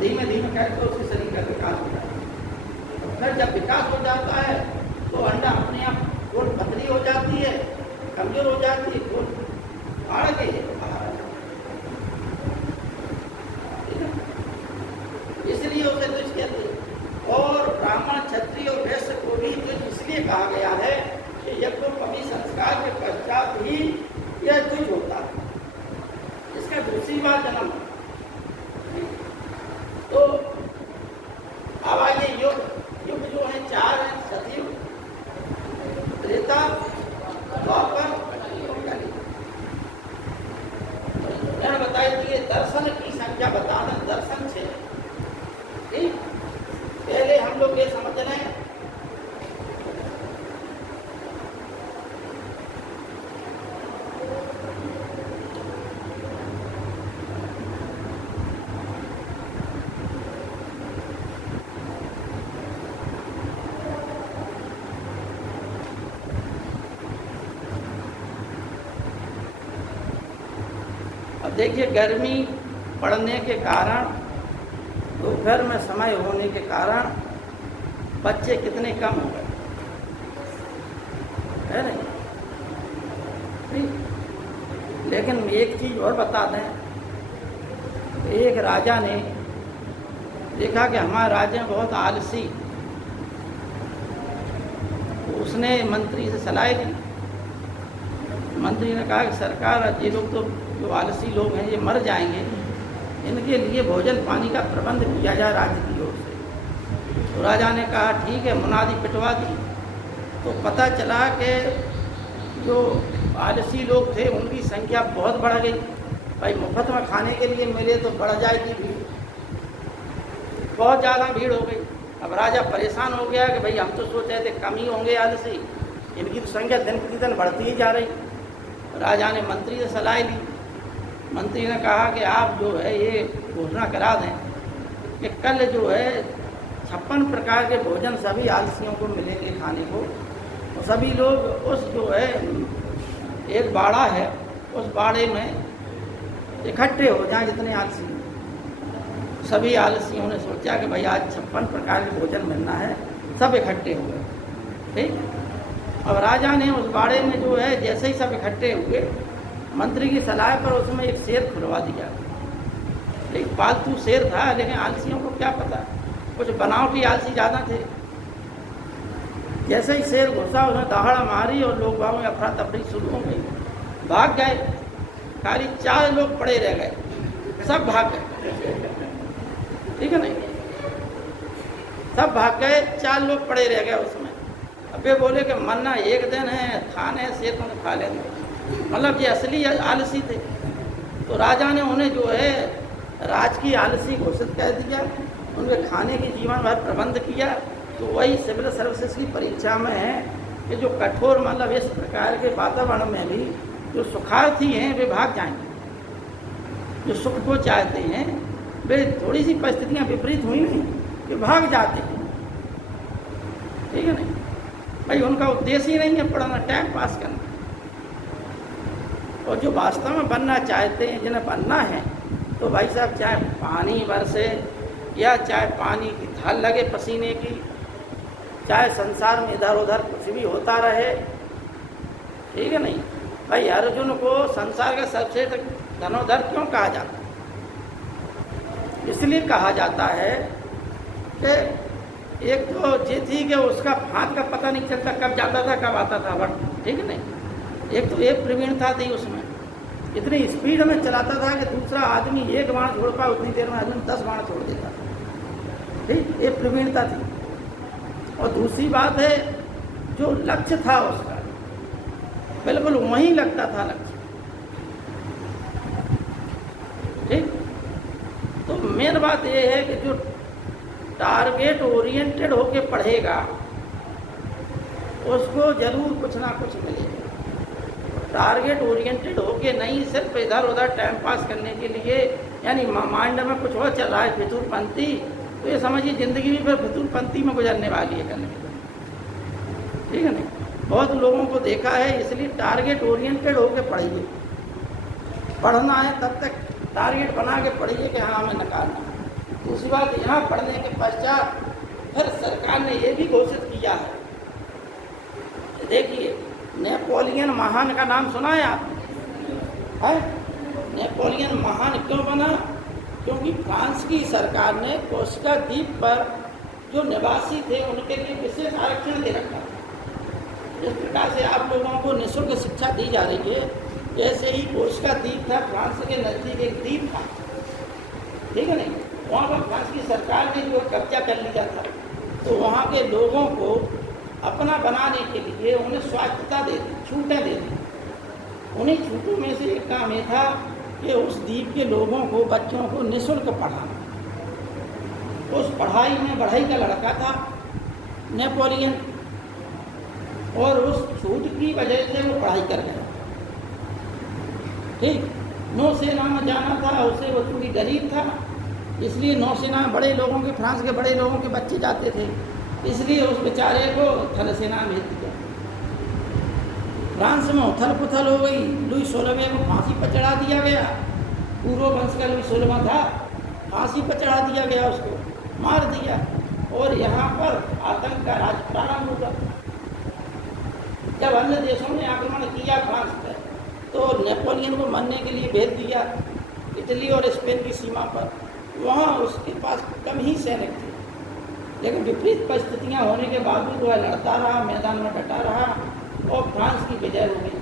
धीमे धीमे करके उसके शरीर का विकास हो जाता है। फिर जब विकास हो जाता है तो अंडा अपने आप गोल पतली हो जाती है, कमजोर हो जाती है, गोल आगे बाहर आ जाती है। इसलिए उसे द्विज कहते हैं। और ब्राह्मण क्षत्रिय और वैश्य को भी द्विज इसलिए कहा गया है कि यज्ञोपवीत संस्कार के पश्चात ही यह द्विज होता है, इसका दूसरी बार जन्म। तो अब आइए युग जो है 4 है, सतयुग, त्रेता, द्वापर, कलियुग। बताई दिए दर्शन की संख्या बता दें, दर्शन 6। ठीक, पहले हम लोग ये समझ रहे हैं अब देखिए, गर्मी पड़ने के कारण, दोपहर में समय होने के कारण बच्चे कितने कम हो गए, है नहीं? लेकिन एक चीज़ और बता दें, एक राजा ने देखा कि हमारे राजा बहुत आलसी, उसने मंत्री से सलाह दी। मंत्री ने कहा कि सरकार, ये लोग तो जो आलसी लोग हैं ये मर जाएंगे, इनके लिए भोजन पानी का प्रबंध किया जाए राज्य की ओर से। तो राजा ने कहा ठीक है, मुनादी पिटवा दी। तो पता चला कि जो आलसी लोग थे उनकी संख्या बहुत बढ़ गई। भाई मुफ्त में खाने के लिए मिले तो बढ़ जाएगी भीड़, बहुत ज़्यादा भीड़ हो गई। अब राजा परेशान हो गया कि भाई हम तो सोच रहे थे कम ही होंगे आलसी, इनकी तो संख्या दिन प्रतिदिन बढ़ती ही जा रही। राजा ने मंत्री से सलाह ली। मंत्री ने कहा कि आप जो है ये घोषणा करा दें कि कल जो है 56 प्रकार के भोजन सभी आलसियों को मिलेंगे खाने को, और सभी लोग उस जो है एक बाड़ा है, उस बाड़े में इकट्ठे हो जाएं जितने आलसी। सभी आलसियों ने सोचा कि भाई आज 56 प्रकार के भोजन मिलना है, सब इकट्ठे हो गए। ठीक, अब राजा ने उस बाड़े में जो है जैसे ही सब इकट्ठे हुए, मंत्री की सलाह पर उसमें एक शेर खुलवा दिया। एक पालतू शेर था, लेकिन आलसियों को क्या पता, कुछ बनावटी आलसी ज़्यादा थे। जैसे ही शेर घुसा, उन्हें दहाड़ा मारी और लोग बागों में अफरा तफरी शुरू हो गई, भाग गए। खाली 4 लोग पड़े रह गए, सब भाग गए। ठीक है नहीं, सब भाग गए, 4 लोग पड़े रह गए उसमें। अब वे बोले कि मरना एक दिन है, खाने शेर को खा लेंगे, मतलब ये असली आलसी थे। तो राजा ने उन्हें जो है राजकीय आलसी घोषित कर दिया, उनके खाने की जीवन भर प्रबंध किया। तो वही सिविल सर्विसेज की परीक्षा में है कि जो कठोर, मतलब इस प्रकार के वातावरण में भी जो सुखार्थी हैं वे भाग जाएंगे, जो सुख को चाहते हैं वे थोड़ी सी परिस्थितियाँ विपरीत हुई नहीं कि भाग जाते हैं। ठीक है नहीं भाई, उनका उद्देश्य ही नहीं है पढ़ना, टाइम पास करना। और जो वास्तव में बनना चाहते हैं, जिन्हें बनना है, तो भाई साहब चाहे पानी बरसे या चाहे पानी की धार लगे पसीने की, चाहे संसार में इधर उधर कुछ भी होता रहे, ठीक है नहीं भाई। अर्जुन को संसार का सर्वश्रेष्ठ धनुर्धर क्यों कहा जाता है? इसलिए कहा जाता है कि एक तो ये थी कि उसका हाथ का पता नहीं चलता कब जाता था कब आता था, बट ठीक है नहीं। एक तो एक प्रवीणता थी उसमें, इतनी स्पीड में चलाता था कि दूसरा आदमी एक बाण छोड़ पाए उतनी देर में अर्जुन 10 बाण छोड़ देता था। ठीक, एक प्रवीणता थी। और दूसरी बात है, जो लक्ष्य था उसका बिल्कुल वहीं लगता था लक्ष्य। ठीक, तो मेन बात यह है कि जो टारगेट ओरिएंटेड होके पढ़ेगा उसको जरूर कुछ ना कुछ मिलेगा। टारगेट ओरिएंटेड होके नहीं सिर्फ इधर उधर टाइम पास करने के लिए, यानी माइंड में कुछ और चल रहा है फितूरपंती, तो ये समझिए ज़िंदगी भी फिर फितूरपंती में गुजरने वाली है करने के। ठीक है नहीं, बहुत लोगों को देखा है, इसलिए टारगेट ओरिएंटेड होके पढ़िए। पढ़ना है तब तक टारगेट बना के पढ़िए कि हाँ हमें नकारना है। दूसरी बात, यहाँ पढ़ने के पश्चात फिर सरकार ने ये भी घोषित किया है, देखिए नेपोलियन महान का नाम सुना है आपने? है, नेपोलियन महान क्यों बना? क्योंकि फ्रांस की सरकार ने कोर्सिका द्वीप पर जो निवासी थे उनके लिए विशेष आरक्षण दे रखा था। जिस प्रकार से आप लोगों को निःशुल्क शिक्षा दी जा रही है, जैसे ही कोर्सिका द्वीप था, फ्रांस के नज़दीक एक द्वीप था, ठीक है नहीं, वहाँ पर फ्रांस की सरकार ने जो कब्जा कर लिया था, तो वहाँ के लोगों को अपना बनाने के लिए उन्हें स्वायत्तता दे दी, छूटें दे दी। उन्हीं छूटों में से एक काम ये था कि उस द्वीप के लोगों को, बच्चों को निःशुल्क पढ़ाना। उस पढ़ाई में बढ़ई का लड़का था नेपोलियन, और उस छूट की वजह से वो पढ़ाई कर गया। ठीक, नौसेना में जाना था उसे, वो चूँकि गरीब था इसलिए नौसेना बड़े लोगों के, फ्रांस के बड़े लोगों के बच्चे जाते थे, इसलिए उस बेचारे को थल सेना में भेज दिया। फ्रांस में उथल पुथल हो गई, लुई 16वें को फांसी पर चढ़ा दिया गया। पूर्व वंश का जो सुलमा था, फांसी पर चढ़ा दिया गया, उसको मार दिया, और यहाँ पर आतंक का राज प्रारंभ हुआ। जब अन्य देशों ने आक्रमण किया फ्रांस पर, तो नेपोलियन को मरने के लिए भेज दिया इटली और स्पेन की सीमा पर। वहाँ उसके पास कम ही सैनिक थे, लेकिन विपरीत परिस्थितियाँ होने के बावजूद वह लड़ता रहा, मैदान में डटा रहा, और फ्रांस की विजय हो गई,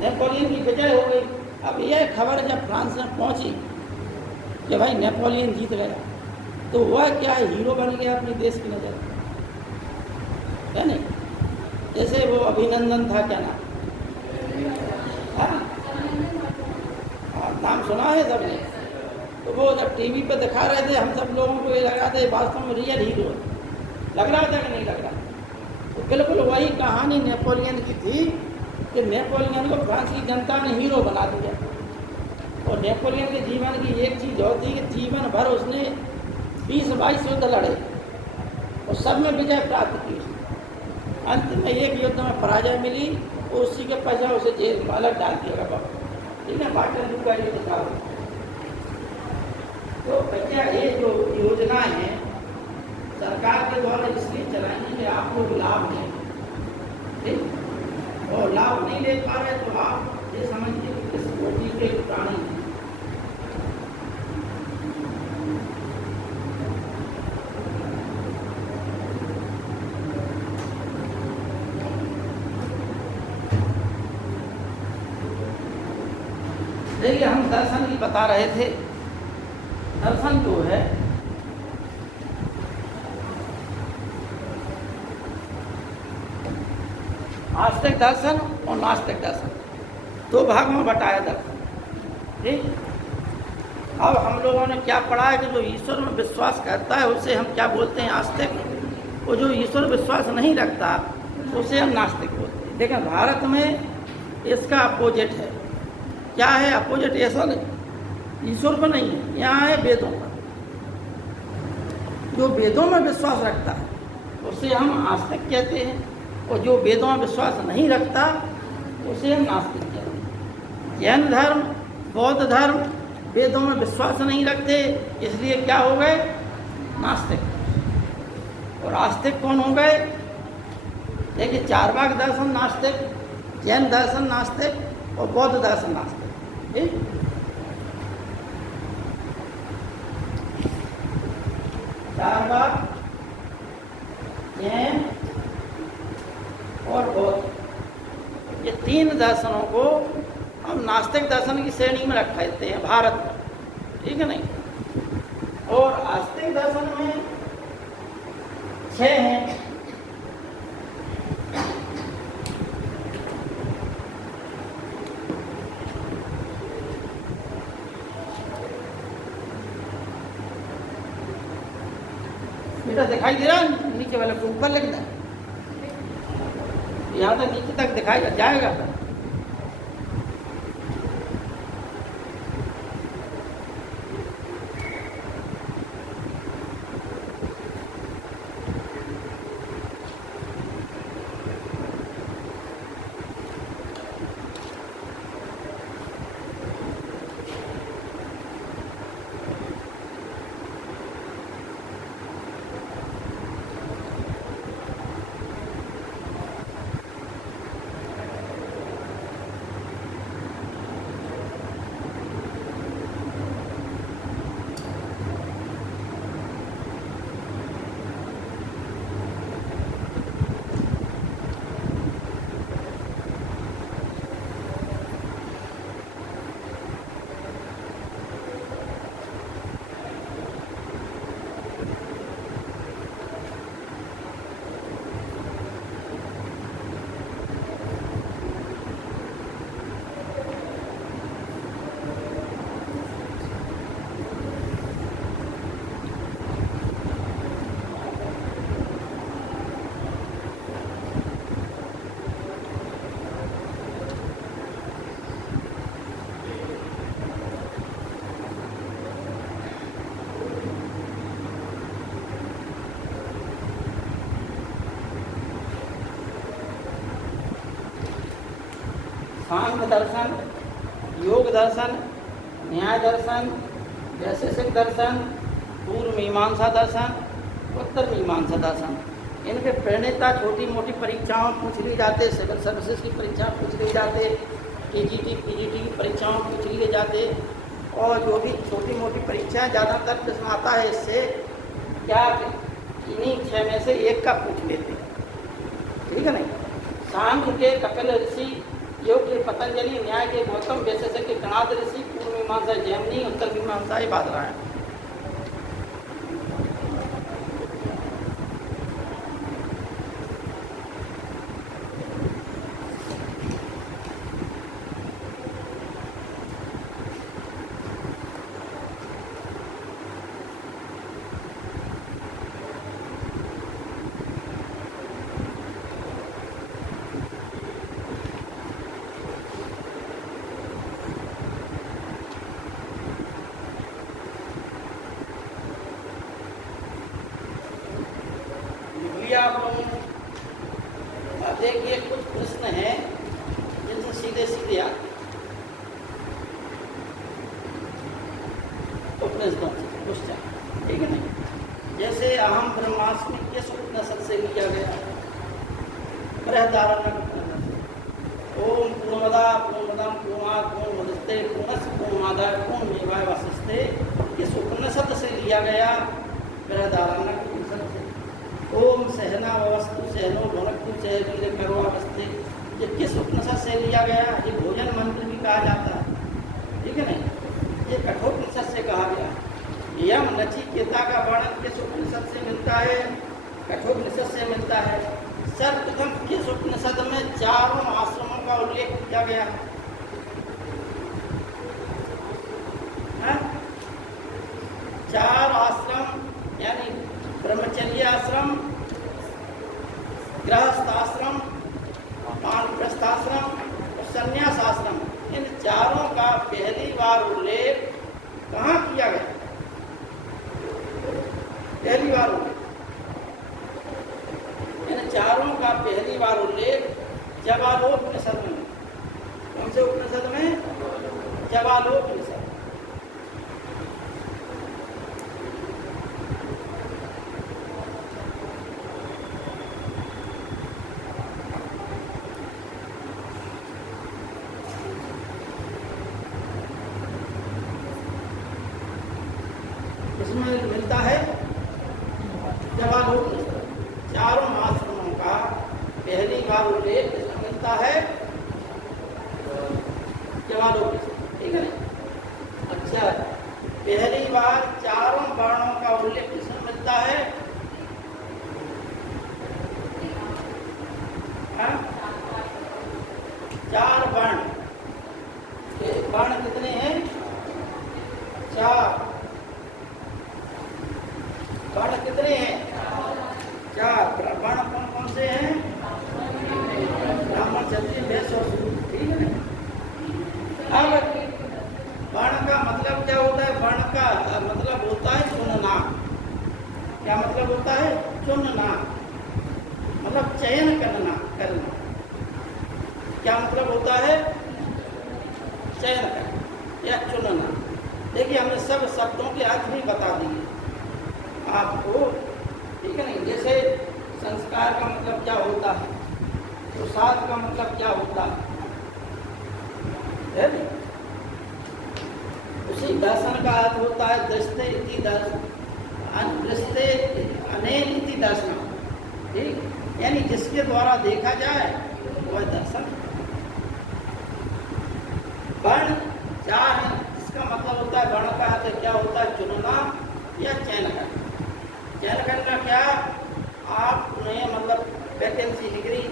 नेपोलियन की विजय हो गई। अब यह खबर जब फ्रांस में पहुँची कि भाई नेपोलियन जीत गया, तो वह क्या हीरो बन गया अपने देश की नज़र, है नहीं? जैसे वो अभिनंदन था, क्या नाम, नाम सुना है सबने? तो वो जब टीवी पर दिखा रहे थे, हम सब लोगों को ये लगा था वास्तव में रियल हीरो लग रहा था कि नहीं लग रहा? तो बिल्कुल वही कहानी नेपोलियन की थी कि नेपोलियन को फ्रांस की जनता ने हीरो बना दिया। और नेपोलियन के जीवन की एक चीज़ और थी कि जीवन भर उसने 20-22 युद्ध लड़े और सब में विजय प्राप्त की। अंत में एक युद्ध में पराजय मिली, और उसी के पश्चात उसे जेल में अलग डाल दिया गया। ठीक है, वाटरलू का युद्ध था। तो भैया ये जो योजना है सरकार के द्वारा इसलिए चलाई है कि आप लोग लाभ लें, ठीक, और लाभ नहीं ले पा रहे तो आप ये समझिए कि किस कोटि के प्राणी हैं। देखिए, हम दर्शन की बता रहे थे। दर्शन जो है आस्तिक दर्शन और नास्तिक दर्शन, दो भाग में बटाया दर्शन, ठीक। अब हम लोगों ने क्या पढ़ा है कि जो ईश्वर में विश्वास करता है उसे हम क्या बोलते हैं, आस्तिक, और जो ईश्वर विश्वास नहीं रखता उसे हम नास्तिक बोलते हैं। लेकिन भारत में इसका अपोजिट है। क्या है अपोजिट? ऐसा नहीं, ईश्वर पर नहीं है, यहाँ है वेदों पर। जो वेदों में विश्वास रखता है उसे हम आस्तिक कहते हैं, और जो वेदों में विश्वास नहीं रखता उसे हम नास्तिक कहते हैं। जैन धर्म, बौद्ध धर्म वेदों में विश्वास नहीं रखते, इसलिए क्या हो गए? नास्तिक। और आस्तिक कौन हो गए? देखिए, चार्वाक दर्शन नास्तिक, जैन दर्शन नास्तिक और बौद्ध दर्शन नास्तिक, ठीक। चार्वाक, जैन और बौद्ध, ये तीन दर्शनों को हम नास्तिक दर्शन की श्रेणी में रख देते हैं भारत में, ठीक है नहीं। और आस्तिक दर्शन में 6 हैं। बेटा दिखाई दे रहा है? नीचे वाले को ऊपर लिखना है, यहाँ तक नीचे तक दिखाई जाएगा। सांख्य दर्शन, योग दर्शन न्याय दर्शन, वैशेषिक दर्शन, पूर्व मीमांसा दर्शन, उत्तर मीमांसा दर्शन। इनके प्रणेता छोटी मोटी परीक्षाओं पूछ ली जाते, सिविल सर्विसेज की परीक्षा पूछ ली जाते, टीजीटी पीजीटी की परीक्षाओं पूछ लिए जाते, और जो भी छोटी मोटी परीक्षाएं ज़्यादातर प्रश्न आता है इससे क्या इन्हीं 6 में से एक का पूछ लेते, ठीक है नहीं। सांख्य के कपिल ऋषि, योग के पतंजलि, न्याय के गौतम, वैशेषिक के कणाद ऋषि, पूर्व मीमांसा जैमिनी, उत्तर मीमांसा बादरायण। देखिए कुछ प्रश्न हैं जिनसे सीधे सीधे आते उपनिषदों से क्वेश्चन, ठीक है नहीं। जैसे अहम ब्रह्मास्मि किस उपनिषद से लिया गया? बृहदारण्यक उपनिषद से। ओम पूर्णमदा पूर्णमदम पूर्णात् पूर्णमुदच्यते पूर्णस्य पूर्णमादाय पूर्णमेवावशिष्यते किस उपनिषद से लिया गया? बृहदारण्यक उपनिषद से। ओम सहनावस्तु सहनो भुनक्तु सहवीर्य करोऽवस्ते, ये किस उपनिषद से लिया गया? ये भोजन मंत्र भी कहा जाता है, ठीक है नहीं। ये कठोपनिषद से कहा गया। यम नचिकेता का वर्णन किस उपनिषद से मिलता है? कठोपनिषद से मिलता है। सर्वप्रथम किस उपनिषद में चारों आश्रमों का उल्लेख किया गया? चार आश्रम यानी ब्रह्मचर्य आश्रम, गृहस्थ आश्रम, वानप्रस्थ आश्रम और संन्यास आश्रम, इन चारों का पहली बार उल्लेख कहाँ किया गया? पहली बार उल्लेख इन चारों का पहली बार उल्लेख जवालोपनिषद में। कौन से उपनिषद में? जवालोपनिषद। इसमें मिलता है जवालोपनिषद। चारों आश्रमों का पहली बार उल्लेख इसमें मिलता है जवालोपनिषद, ठीक है ना। अच्छा, पहली बार चारों वर्णों का उल्लेख इसमें मिलता है चार वर्ण। वर्ण कितने हैं? चार। वर्ण कितने हैं? चार। वर्ण कौन कौन से हैं? ब्राह्मण, क्षत्रिय, वैश्य और शूद्र, ठीक है ना। अब वर्ण का मतलब क्या होता है? वर्ण का मतलब होता है चुनना। क्या मतलब होता है? चुनना, मतलब चयन करना। क्या मतलब होता है? चयन करना या चुनना। देखिए हमने सब शब्दों के अर्थ भी बता दिए आपको, ठीक है नहीं। जैसे संस्कार का मतलब क्या होता है, प्रसाद का मतलब क्या होता है नहीं? उसी दर्शन का अर्थ होता है दृष्टे इति दर्शन, दृष्टे अनेन इति दर्शन, ठीक, यानी जिसके द्वारा देखा जाए वह दर्शन। वर्ण चार है, इसका मतलब होता है वर्ण का अर्थ क्या होता है? चुनना या चयन करना। चयन करना क्या? आपने मतलब वैकेंसी निकली,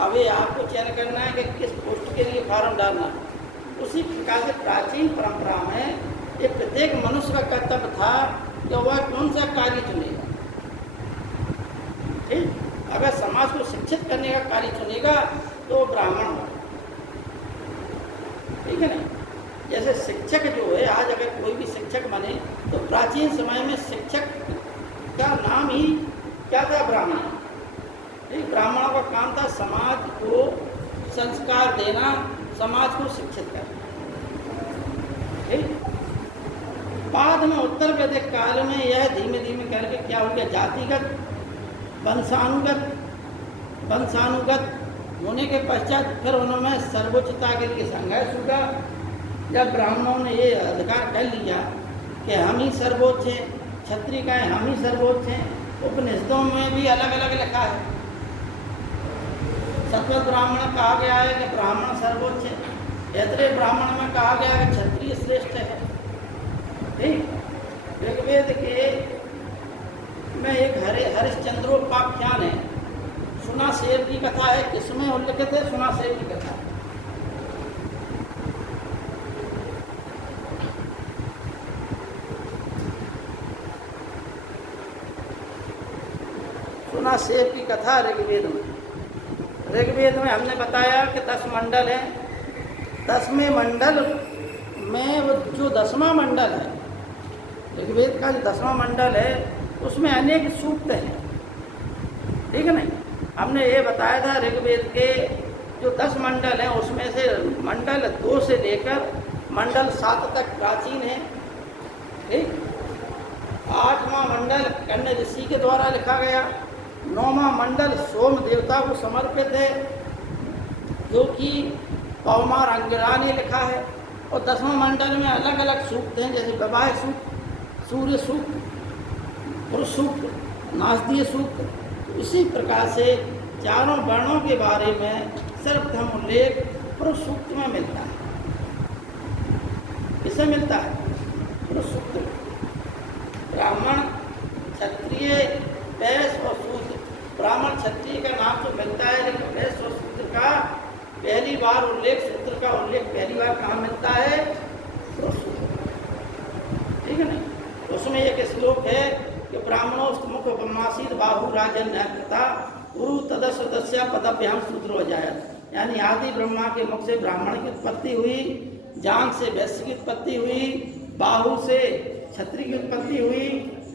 अभी आपको चयन करना है कि किस पोस्ट के लिए फॉर्म डालना है। उसी प्रकार से प्राचीन परंपरा में ये प्रत्येक मनुष्य का कर्तव्य था कि वह कौन सा कार्य चुनेगा, ठीक। अगर समाज को शिक्षित करने का कार्य चुनेगा तो ब्राह्मण होगा, ठीक है ना। जैसे शिक्षक जो है, आज अगर कोई भी शिक्षक बने तो प्राचीन समय में शिक्षक का नाम ही क्या था? ब्राह्मण। ठीक, ब्राह्मणों का काम था समाज को संस्कार देना, समाज को शिक्षित करना, ठीक। बाद में उत्तर वैदिक काल में यह धीमे धीमे करके क्या हो गया, जातिगत वंशानुगत होने के पश्चात फिर उन्होंने सर्वोच्चता के लिए संघर्ष हुआ। जब ब्राह्मणों ने ये अधिकार कर लिया कि हम ही सर्वोच्च हैं, क्षत्रिय का हम ही सर्वोच्च हैं। उपनिषदों में भी अलग अलग लिखा है। सत्वत ब्राह्मण कहा गया है कि ब्राह्मण सर्वोच्च है, ऐतरेय ब्राह्मण में कहा गया है कि क्षत्रिय श्रेष्ठ है। ठीक, ऋग्वेद के में एक हरिश्चंद्रोपाख्यान है, सुनासेर की कथा है। किसमें उल्लिखित है? सुनासेर की कथा। सुनासेर की कथा ऋग्वेद में। ऋग्वेद में हमने बताया कि 10 मंडल हैं। 10वें मंडल में वो जो 10वां मंडल है, ऋग्वेद का जो 10वां मंडल है, उसमें अनेक सूक्त हैं। ठीक है नहीं? हमने ये बताया था ऋग्वेद के जो 10 मंडल हैं उसमें से मंडल 2 से लेकर मंडल 7 तक प्राचीन है। ठीक, 8वां मंडल कण्व ऋषि के द्वारा लिखा गया। 9वां मंडल सोम देवता को समर्पित है, जो कि पौमार अंगिरा ने लिखा है। और 10वां मंडल में अलग अलग सूक्त हैं, जैसे विवाह सूक्त, सूर्य सूक्त, पुरुष सूक्त, नासदीय सूक्त। इसी प्रकार से चारों वर्णों के बारे में सर्वप्रथम उल्लेख पुरुष सूक्त में मिलता है। किससे मिलता है? पुरुष सूक्त में। ब्राह्मण, क्षत्रिय, वैश्य और शूद्र। ब्राह्मण क्षत्रिय का नाम तो मिलता है, लेकिन वैश्य और शूद्र का पहली बार उल्लेख, शूद्र का उल्लेख पहली बार कहाँ मिलता है? पुरुष सूक्त। ठीक है नहीं? उसमें एक श्लोक है कि ब्राह्मणोस्तमुख ब्रह्मासीद बाहु राजन न्यायकृता गुरु तदस्वतस्या पदभ्याम शूद्रो अजायत। यानी आदि ब्रह्मा के मुख से ब्राह्मण की उत्पत्ति हुई, जांघ से वैश्य की उत्पत्ति हुई, बाहु से क्षत्रिय की उत्पत्ति हुई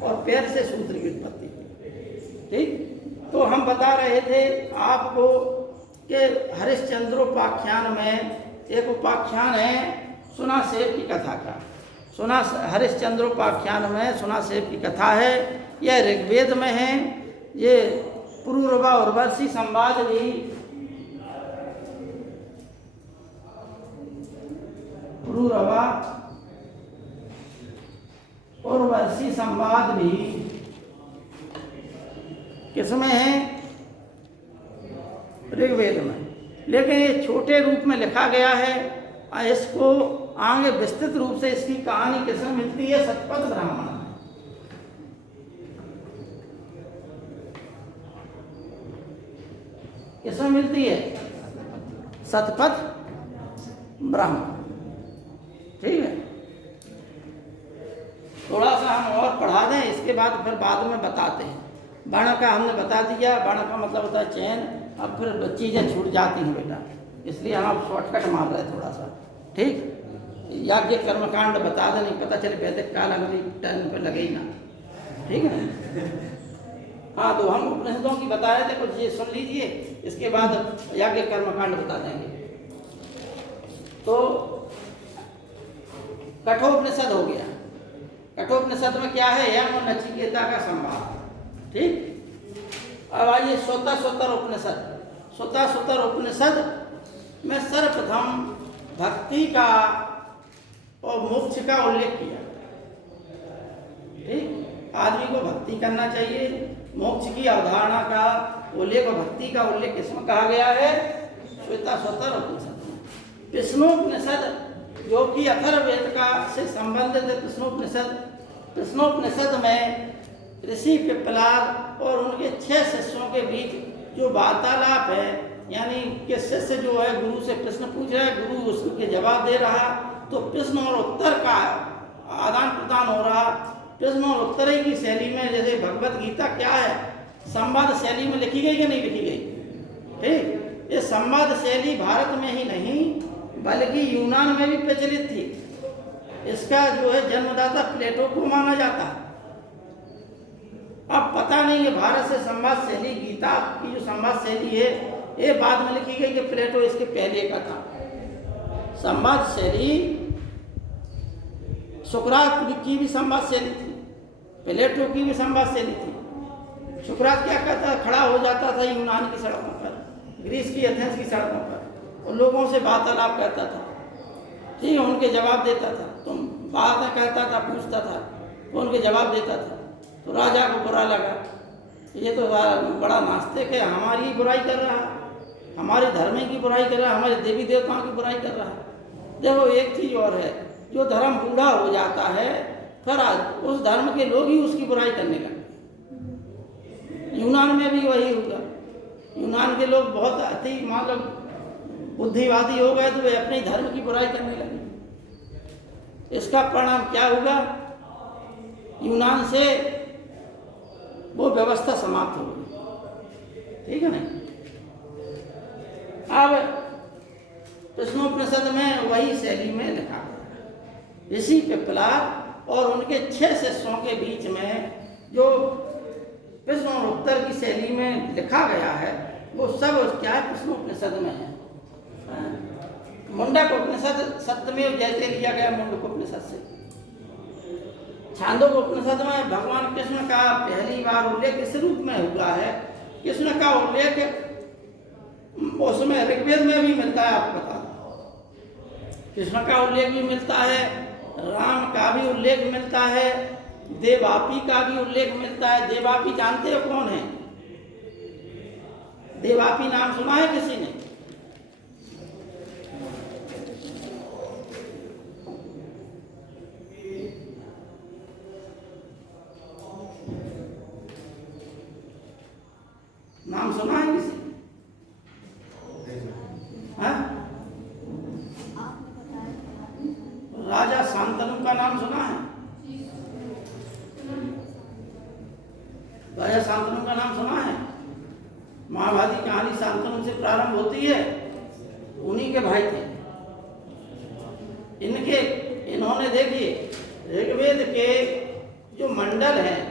और पैर से शूद्र की उत्पत्ति हुई। ठीक, तो हम बता रहे थे आपको कि हरिश्चंद्रोपाख्यान में एक उपाख्यान है सुनासेर की कथा का। हरिश्चंद्रोपाख्यान में सुनासेर की कथा है। यह ऋग्वेद में है। ये पुरूरवा उर्वशी संवाद भी पुरूरवा उर्वशी संवाद भी किसमें है? ऋग्वेद में। लेकिन ये छोटे रूप में लिखा गया है। इसको आगे विस्तृत रूप से इसकी कहानी किसमें मिलती है? सतपथ ब्राह्मण। किसमें मिलती है? सतपथ ब्राह्मण। ठीक है, थोड़ा सा हम और पढ़ा दें, इसके बाद फिर बाद में बताते हैं। वर्ण का हमने बता दिया, वर्ण का मतलब होता है चयन। अब फिर चीज़ें छूट जाती हैं बेटा, इसलिए हम शॉर्टकट मार रहे हैं थोड़ा सा। ठीक, याज्ञ कर्मकांड बता दें, नहीं पता चले वैदिक काल अगली टर्न पर लगे ही ना। ठीक है। हाँ, तो हम उपनिषदों की बता रहे थे, कुछ ये सुन लीजिए, इसके बाद याज्ञ कर्मकांड बता देंगे। तो कठोपनिषद हो गया। कठोपनिषद में क्या है? यम और नचिकेता का संवाद। ठीक, अब आइए स्वतः उपनिषद। स्वतः उपनिषद में सर्वप्रथम भक्ति का और मोक्ष का उल्लेख किया। ठीक, आदमी को भक्ति करना चाहिए। मोक्ष की अवधारणा का उल्लेख और भक्ति का उल्लेख किसमें कहा गया है? स्वतः उपनिषद में। विष्णुपनिषद जो कि अथर्ववेद का से संबंधित है। विष्णुपनिषद में ऋषि पिप्पलाद और उनके 6 शिष्यों के बीच जो वार्तालाप है, यानी कि शिष्य जो है गुरु से प्रश्न पूछ रहा है, गुरु उसके जवाब दे रहा, तो प्रश्न और उत्तर का आदान प्रदान हो रहा। प्रश्न और उत्तर ही की शैली में, जैसे भगवत गीता क्या है? संवाद शैली में लिखी गई कि नहीं लिखी गई? ठीक, ये संवाद शैली भारत में ही नहीं बल्कि यूनान में भी प्रचलित थी। इसका जो है जन्मदाता प्लेटो को माना जाता है। अब पता नहीं है भारत से संवाद शैली, गीता की जो संवाद शैली है ये बाद में लिखी गई कि प्लेटो इसके पहले का था। संवाद शैली सुकरात की भी संवाद शैली थी, प्लेटो की भी संवाद शैली थी। सुकरात क्या कहता था, खड़ा हो जाता था यूनान की सड़कों पर, ग्रीस की, एथेंस की सड़कों पर, और लोगों से वार्तालाप करता था, ठीक है, उनके जवाब देता था। तुम बातें कहता था, पूछता था, तो उनके जवाब देता था। तो राजा को बुरा लगा, ये तो बड़ा नास्तिक है, हमारी बुराई कर रहा है, हमारे धर्म की बुराई कर रहा है, हमारे देवी देवताओं की बुराई कर रहा है। देखो एक चीज़ और है, जो धर्म बूढ़ा हो जाता है फिर उस धर्म के लोग ही उसकी बुराई करने लगे। यूनान में भी वही होगा, यूनान के लोग बहुत अति मतलब बुद्धिवादी हो गए तो वे अपने धर्म की बुराई करने लगे। इसका परिणाम क्या होगा, यूनान से वो व्यवस्था समाप्त हो गई, ठीक है ना। अब प्रश्नोपनिषद में वही शैली में लिखा गया, ऋषि पिप्पलाद और उनके 6 शिष्यों के बीच में जो प्रश्न और उत्तर की शैली में लिखा गया है वो सब क्या है, प्रश्नोपनिषद में है। मुंडक उपनिषद सत्यमेव जयते लिया गया मुंडक उपनिषद से। छांदोग्य उपनिषद में भगवान कृष्ण का पहली बार उल्लेख इस रूप में हुआ है। कृष्ण का उल्लेख उसमें ऋग्वेद में भी मिलता है, आपको बता दूं, कृष्ण का उल्लेख भी मिलता है, राम का भी उल्लेख मिलता है, देवापी का भी उल्लेख मिलता है। देवापी जानते हो कौन है? देवापी नाम सुना है किसी ने? नाम सुना है किसी? हाँ? राजा शांतनु का नाम सुना है? राजा शांतनु का नाम सुना है? महाभारत की कहानी शांतनु से प्रारंभ होती है, उन्हीं के भाई थे। इन्होंने देखिए ऋग्वेद के जो मंडल हैं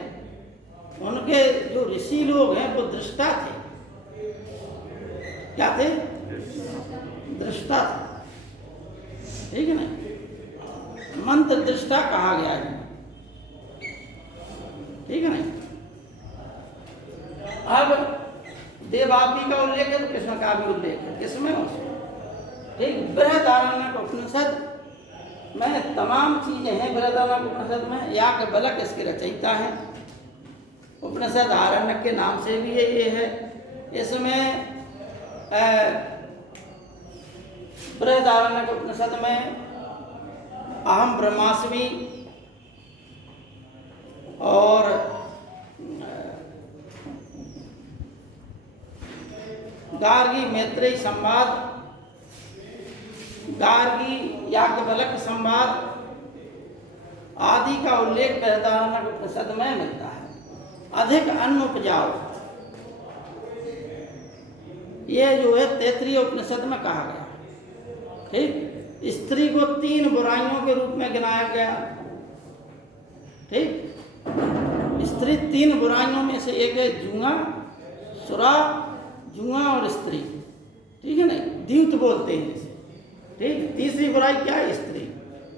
उनके जो ऋषि लोग हैं वो दृष्टा थे। क्या थे? दृष्टा थे, ठीक है ना। मंत्र दृष्टा कहा गया है, ठीक है ना। अब देवापी का उल्लेख है तो कृष्ण का भी उल्लेख है, किसमें? उसमें, ठीक। बृहदारण्यक उपनिषद में तमाम चीजें हैं। बृहदारण्यक उपनिषद में याज्ञवल्क्य इसके रचयिता है। उपनिषद आरण्यक के नाम से भी ये है। इसमें बृहदारण्यक उपनिषद में अहम ब्रह्मास्मि और गार्गी मैत्रेयी संवाद, गार्गी याज्ञवल्क्य संवाद आदि का उल्लेख बृहदारण्यक उपनिषद में मिलता है। अधिक अन्न उपजाओ, ये जो है तैत्तिरीय उपनिषद में कहा गया, ठीक। स्त्री को 3 बुराइयों के रूप में गिनाया गया, ठीक। स्त्री 3 बुराइयों में से एक है जुआ, सुरा, जुआ और स्त्री, ठीक है ना। द्यूत बोलते हैं इसे, ठीक। तीसरी बुराई क्या है? स्त्री।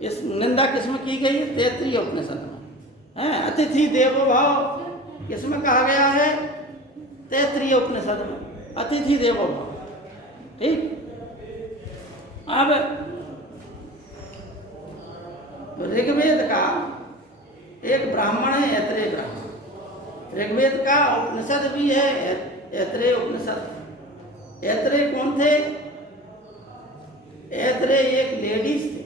इस निंदा किसमें की गई है? तैत्तिरीय उपनिषद में है। अतिथि देवो भाव किसमें कहा गया है? तैत्तिरीय उपनिषद में, अतिथि देवो भाव, ठीक। अब ऋग्वेद का एक ब्राह्मण है, ऐतरेय ब्राह्मण। ऋग्वेद का उपनिषद भी है ऐतरेय उपनिषद। ऐतरेय कौन थे? ऐतरेय एक लेडीज थे,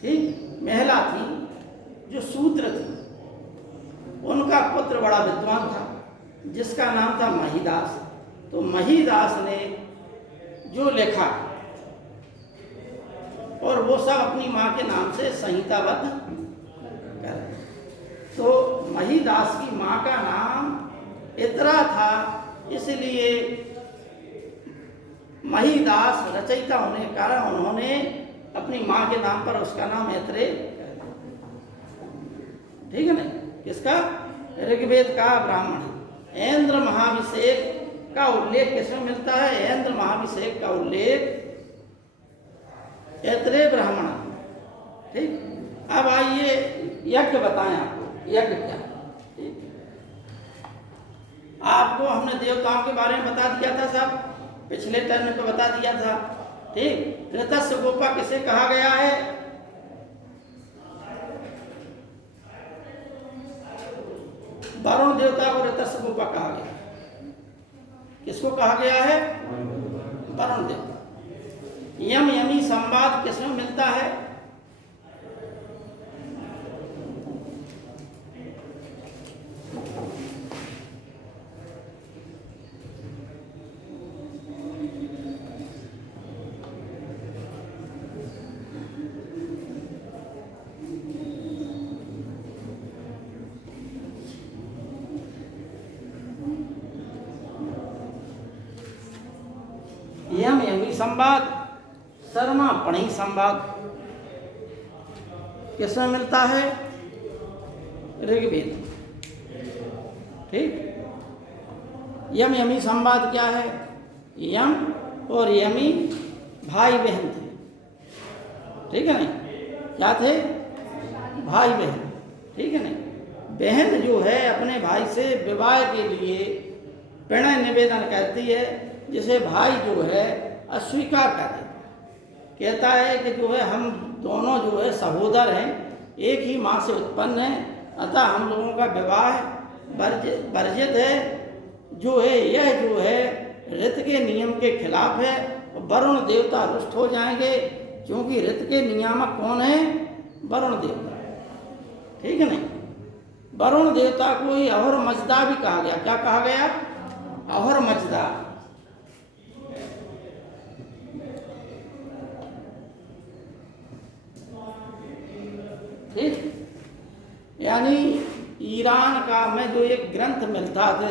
ठीक, महिला थी जो शूद्र थी। उनका पुत्र बड़ा विद्वान था जिसका नाम था महिदास। तो महिदास ने जो लिखा और वो सब अपनी माँ के नाम से संहिताबद्ध कर। तो महिदास की माँ का नाम इतरा था, इसलिए महिदास रचयिता होने के कारण उन्होंने अपनी माँ के नाम पर उसका नाम ऐतरेय कर दिया, ठीक है ना। किसका? ऋग्वेद का ब्राह्मण। ऐन्द्र महाभिषेक का उल्लेख किसमें मिलता है? ऐन्द्र महाभिषेक का उल्लेख ऐतरेय ब्राह्मण, ठीक। अब आइए यज्ञ बताएं आपको, यज्ञ क्या है। ठीक, आपको हमने देवताओं के बारे में बता दिया था सब, पिछले टर्न पे बता दिया था। ठीक, ऋतस्य गोपा किसे कहा गया है? वरुण देवता को ऋतस्य गोपा कहा गया। किसको कहा गया है? वरुण देवता। यम यमी संवाद किसमें मिलता है? यम यमी संवाद, शर्मा पणी संवाद किसमें मिलता है? ऋग्वेद। ठीक, यम यमी संवाद क्या है? यम और यमी भाई बहन थे। ठीक है नहीं, क्या थे? भाई बहन। ठीक है नहीं, बहन जो है अपने भाई से विवाह के लिए प्रणय निवेदन करती है, जिसे भाई जो है अस्वीकार कर देता है। कहता है कि जो है हम दोनों जो है सहोदर हैं, एक ही माँ से उत्पन्न हैं, अतः हम लोगों का विवाह वर्जित है। जो है यह जो है ऋत के नियम के खिलाफ है। वरुण देवता रुष्ट हो जाएंगे, क्योंकि ऋत के नियामक कौन है? वरुण देवता। ठीक है नहीं, वरुण देवता को ही अहर मजदा भी कहा गया। क्या कहा गया? अहर मजदा। ठीक, यानी ईरान का में जो एक ग्रंथ मिलता था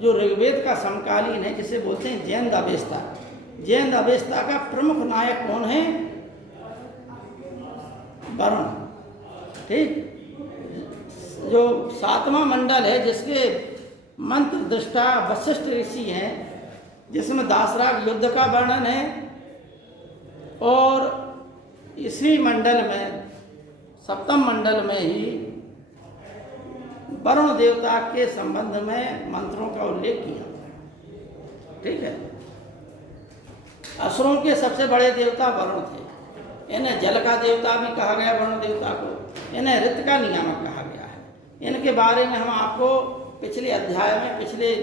जो ऋग्वेद का समकालीन है, जिसे बोलते हैं जैन अवेस्ता। जैन अवेस्ता का प्रमुख नायक कौन है? वरुण। ठीक, जो 7वां मंडल है, जिसके मंत्र दृष्टा वशिष्ठ ऋषि हैं, जिसमें दासराग युद्ध का वर्णन है, और इसी मंडल में 7वें मंडल में ही वरुण देवता के संबंध में मंत्रों का उल्लेख किया। ठीक है, असुरों के सबसे बड़े देवता वरुण थे। इन्हें जल का देवता भी कहा गया, वरुण देवता को। इन्हें ऋत का नियामक कहा गया है। इनके बारे में हम आपको पिछले अध्याय में, पिछले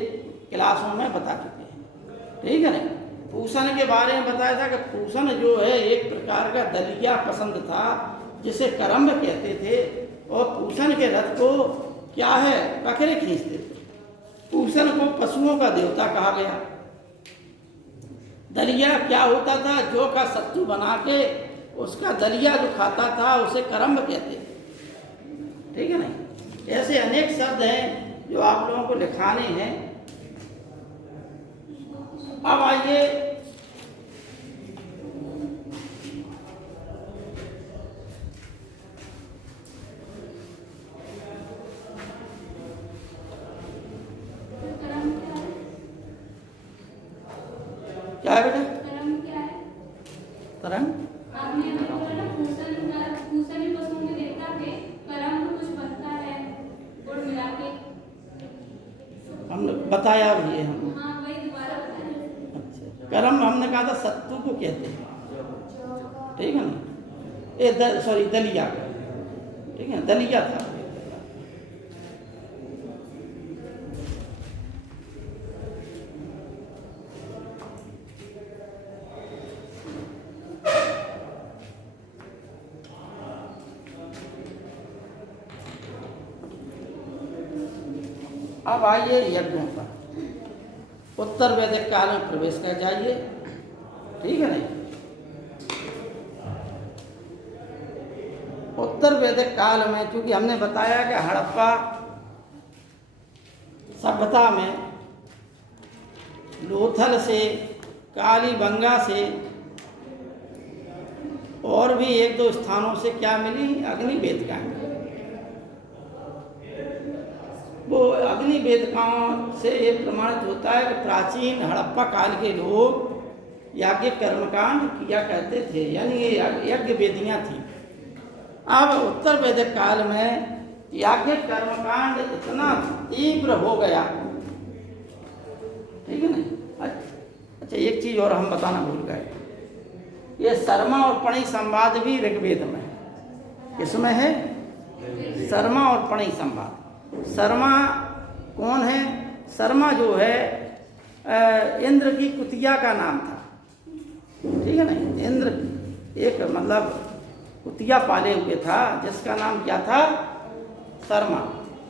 क्लासों में बता चुके हैं। ठीक है ना। पूषण के बारे में बताया था कि पूषण जो है एक प्रकार का दलिया पसंद था, जिसे करम्ब कहते थे, और पूषण के रथ को क्या है? बकरे खींचते थे। पूषण को पशुओं का देवता कहा गया। दलिया क्या होता था? जौ का सत्तू बना के उसका दलिया जो खाता था उसे करम्ब कहते थे। ठीक है नहीं, ऐसे अनेक शब्द हैं जो आप लोगों को लिखाने हैं। अब आइए क्या है बेटा? कर्म क्या है? तरंग आपने अभी बोला ना पूषण ही पशुओं के देवता थे। कर्म तो कुछ बनता है गुड़ मिला के। हमने बताया भी है हम। हाँ, वही दोबारा बताएं। अच्छा, कर्म हमने कहा था सत्तू को कहते हैं। ठीक है ना, सॉरी दलिया का। ठीक है, दलिया था। अब आइए यज्ञों पर। उत्तर वैदिक काल में प्रवेश कर जाइए। ठीक है नहीं, उत्तर वैदिक काल में चूंकि हमने बताया कि हड़प्पा सभ्यता में लोथल से, कालीबंगा से और भी एक दो स्थानों से क्या मिली? अग्नि वेदिकाएं। वो अग्नि वेदिकाओं से ये प्रमाणित होता है कि प्राचीन हड़प्पा काल के लोग याज्ञ कर्मकांड किया करते थे, यानी ये यज्ञ वेदियाँ थी। अब उत्तर वैदिक काल में याज्ञिक कर्मकांड इतना तीव्र हो गया, ठीक है नहीं। अच्छा, एक चीज और हम बताना भूल गए, ये शर्मा और पणि संवाद भी ऋग्वेद में है। किसमें है? शर्मा और पणि संवाद। शर्मा कौन है? शर्मा जो है इंद्र की कुतिया का नाम था, ठीक है नहीं। इंद्र एक मतलब कुतिया पाले हुए था जिसका नाम क्या था? शर्मा।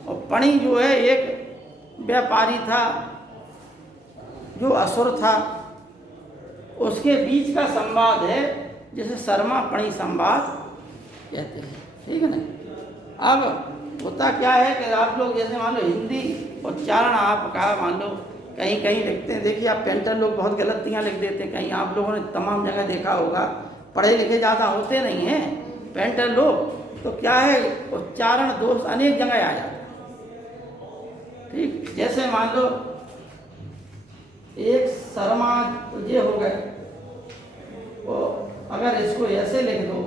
और पणि जो है एक व्यापारी था जो असुर था, उसके बीच का संवाद है जिसे शर्मा पणि संवाद कहते हैं, ठीक है ना। अब होता क्या है कि आप लोग जैसे मान लो हिंदी उच्चारण आपका मान लो कहीं कहीं लिखते हैं, देखिए आप पेंटर लोग बहुत गलतियाँ लिख देते हैं, कहीं आप लोगों ने तमाम जगह देखा होगा, पढ़े लिखे ज़्यादा होते नहीं हैं पेंटर लोग, तो क्या है उच्चारण दोष अनेक जगह आ जाता है, ठीक। जैसे मान लो एक शर्मा तो ये हो गए, वो अगर इसको ऐसे लिख दो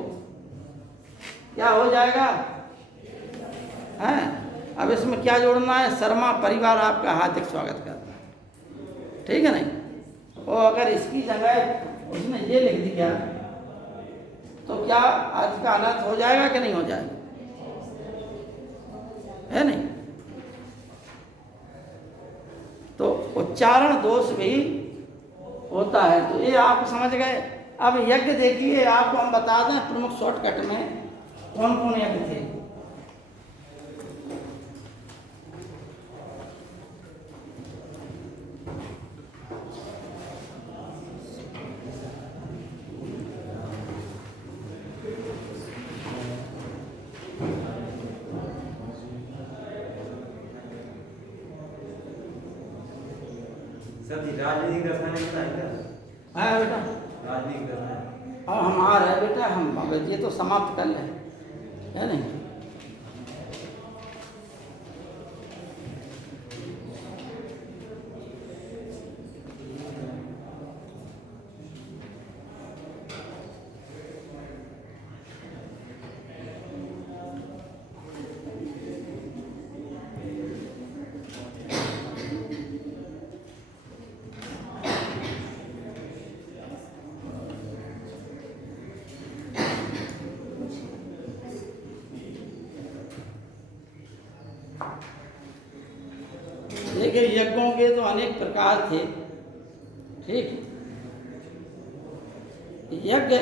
क्या हो जाएगा? हैं? अब इसमें क्या जोड़ना है? शर्मा परिवार आपका हार्दिक स्वागत करता है, ठीक है नहीं। और अगर इसकी जगह उसने ये लिख दिया तो क्या आज का अनर्थ हो जाएगा कि नहीं हो जाएगा? है नहीं। तो उच्चारण दोष भी होता है, तो ये आप समझ गए। अब यज्ञ देखिए, आपको हम बता दें प्रमुख शॉर्टकट में कौन कौन यज्ञ थे। राजनीतिक दर्शन है बेटा, राजनीतिक दर्शन अब हम आ रहे बेटा, हम ये तो समाप्त कर लें, है नहीं। देखिए यज्ञों के तो अनेक प्रकार थे, ठीक। यज्ञ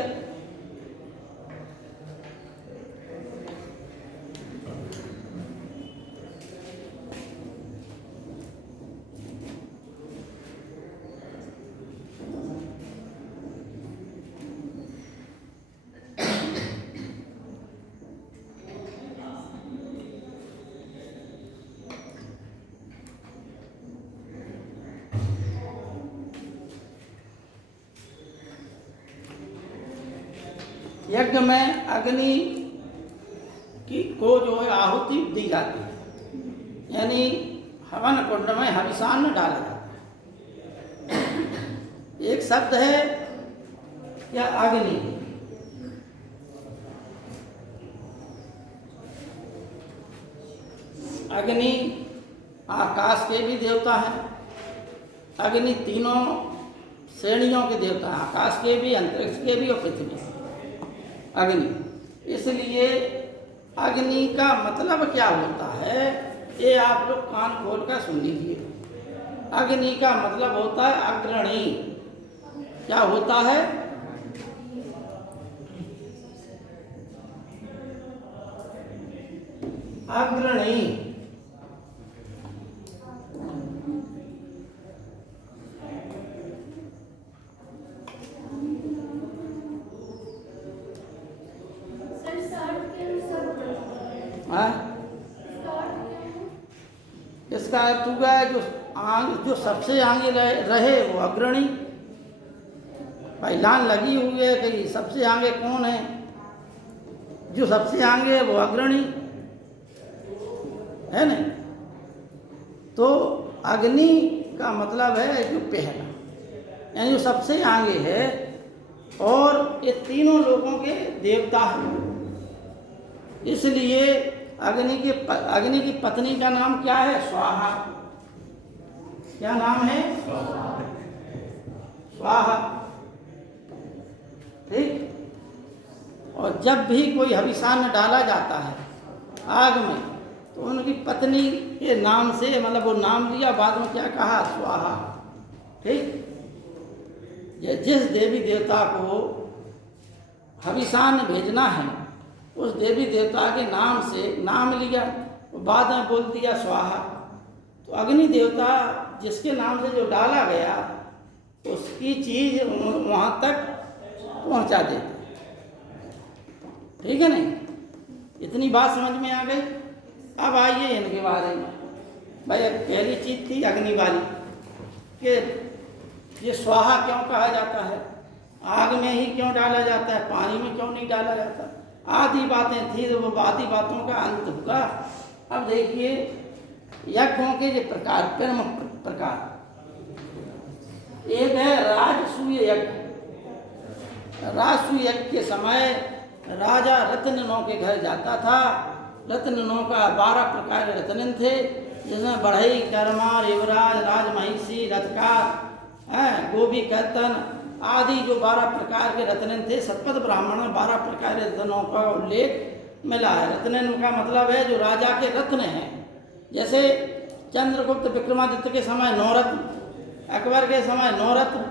यज्ञ में अग्नि की को जो है आहुति दी जाती है, यानी हवन कुंड में हविषान्न डाला जाता है। एक शब्द है क्या? अग्नि। अग्नि आकाश के भी देवता हैं। अग्नि तीनों श्रेणियों के देवता हैं, आकाश के भी, अंतरिक्ष के भी और पृथ्वी अग्नि। इसलिए अग्नि का मतलब क्या होता है ये आप लोग कान खोल कर सुन लीजिए। अग्नि का मतलब होता है अग्रणी। क्या होता है? अग्रणी। इसका अर्थ हुआ है जो सबसे आगे रहे वो अग्रणी। भाई लाइन लगी हुई है कि सबसे आगे कौन है? जो सबसे आगे है वो अग्रणी है नहीं। तो अग्नि का मतलब है जो पहला, यानी जो सबसे आगे है, और ये तीनों लोगों के देवता हैं। इसलिए अग्नि की पत्नी का नाम क्या है? स्वाहा। क्या नाम है? स्वाहा। ठीक। और जब भी कोई हविष्यान्न डाला जाता है आग में, तो उनकी पत्नी के नाम से, मतलब वो नाम लिया, बाद में क्या कहा? स्वाहा। ठीक। जिस देवी देवता को हविष्यान्न भेजना है, उस देवी देवता के नाम से नाम लिया, बाद में बोल दिया स्वाहा। तो अग्नि देवता जिसके नाम से जो डाला गया, उसकी चीज वहां तक पहुंचा देते। ठीक है नहीं? इतनी बात समझ में आ गई। अब आइए इनके बारे में। भाई पहली चीज थी अग्नि वाली, कि ये स्वाहा क्यों कहा जाता है, आग में ही क्यों डाला जाता है, पानी में क्यों नहीं डाला जाता, आदि बातें थी। तो वो आदि बातों का अंत होगा। अब देखिए यज्ञों के ये प्रकार, प्रमुख प्रकार, एक है राजसूय यज्ञ। राजसूय यज्ञ के समय राजा रत्ननों के घर जाता था। रत्ननों का 12 प्रकार के रत्न थे, जिसमें बढ़ई, करमार, युवराज, राजमहिषी, रथकार, गोभी, कैतन आदि जो 12 प्रकार के रत्न थे। सतपथ ब्राह्मण में 12 प्रकार के रत्नों का उल्लेख मिला है। रत्न का मतलब है जो राजा के रत्न हैं। जैसे चंद्रगुप्त विक्रमादित्य के समय 9 रत्न, अकबर के समय 9 रत्न,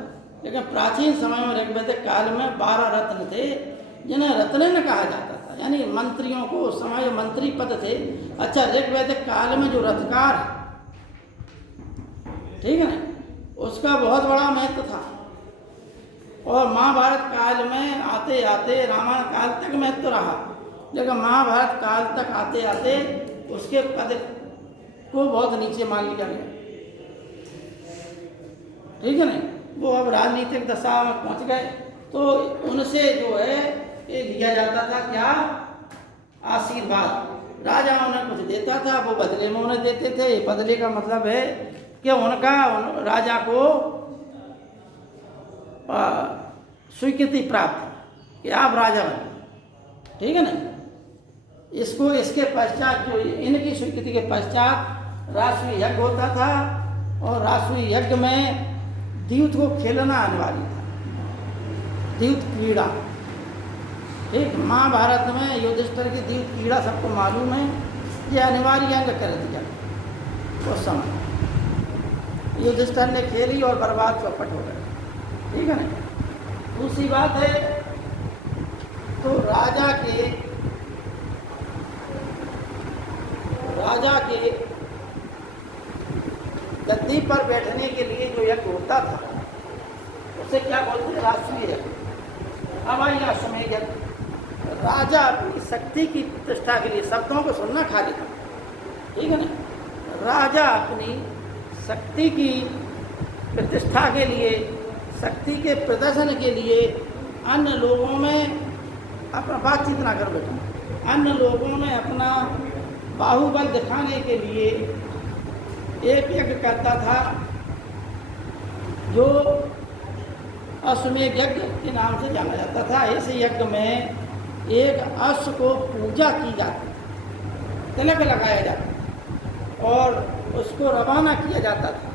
लेकिन प्राचीन समय में ऋग्वैदिक काल में 12 रत्न थे, जिन्हें रत्न कहा जाता था। यानी मंत्रियों को उस समय जो मंत्री पद थे। अच्छा, ऋग्वैदिक काल में जो रथकार, ठीक है ना, उसका बहुत बड़ा महत्व था। और महाभारत काल में आते आते रामायण काल तक महत्व रहा, लेकिन महाभारत काल तक आते आते उसके पद को बहुत नीचे मान लिया गया। ठीक है ना? वो अब राजनीतिक दशा में पहुंच गए, तो उनसे जो है ये लिया जाता था क्या? आशीर्वाद। राजा उन्हें कुछ देता था, वो बदले में उन्हें देते थे। बदले का मतलब है कि उनका राजा को स्वीकृति प्राप्त कि आप राजा बने। ठीक है ना? इसको इसके पश्चात जो इनकी स्वीकृति के पश्चात राष्ट्रीय यज्ञ होता था, और राष्ट्रीय यज्ञ में द्यूत को खेलना अनिवार्य था। द्यूत क्रीड़ा। ठीक। महाभारत में युधिष्ठिर की द्यूत क्रीड़ा सबको मालूम है, ये अनिवार्य अंग कर दिया उस समय। युधिष्ठिर ने खेली और बर्बाद चौपट हो गए। ठीक है ना? दूसरी बात है, तो राजा के गद्दी पर बैठने के लिए जो यज्ञ होता था, उसे क्या बोलते हैं? राष्ट्रीय यज्ञ। अब आइए अश्वमेध यज्ञ। राजा अपनी शक्ति की प्रतिष्ठा के लिए, शब्दों को सुनना खाली था, ठीक है ना? राजा अपनी शक्ति की प्रतिष्ठा के लिए, शक्ति के प्रदर्शन के लिए अन्य लोगों में अपना बातचीत ना कर बैठा, अन्य लोगों में अपना बाहुबल दिखाने के लिए एक यज्ञ करता था, जो अश्वमेध यज्ञ के नाम से जाना जाता था। इस यज्ञ में एक अश्व को पूजा की जाती थी, तिलक लगाया जाता था, और उसको रवाना किया जाता था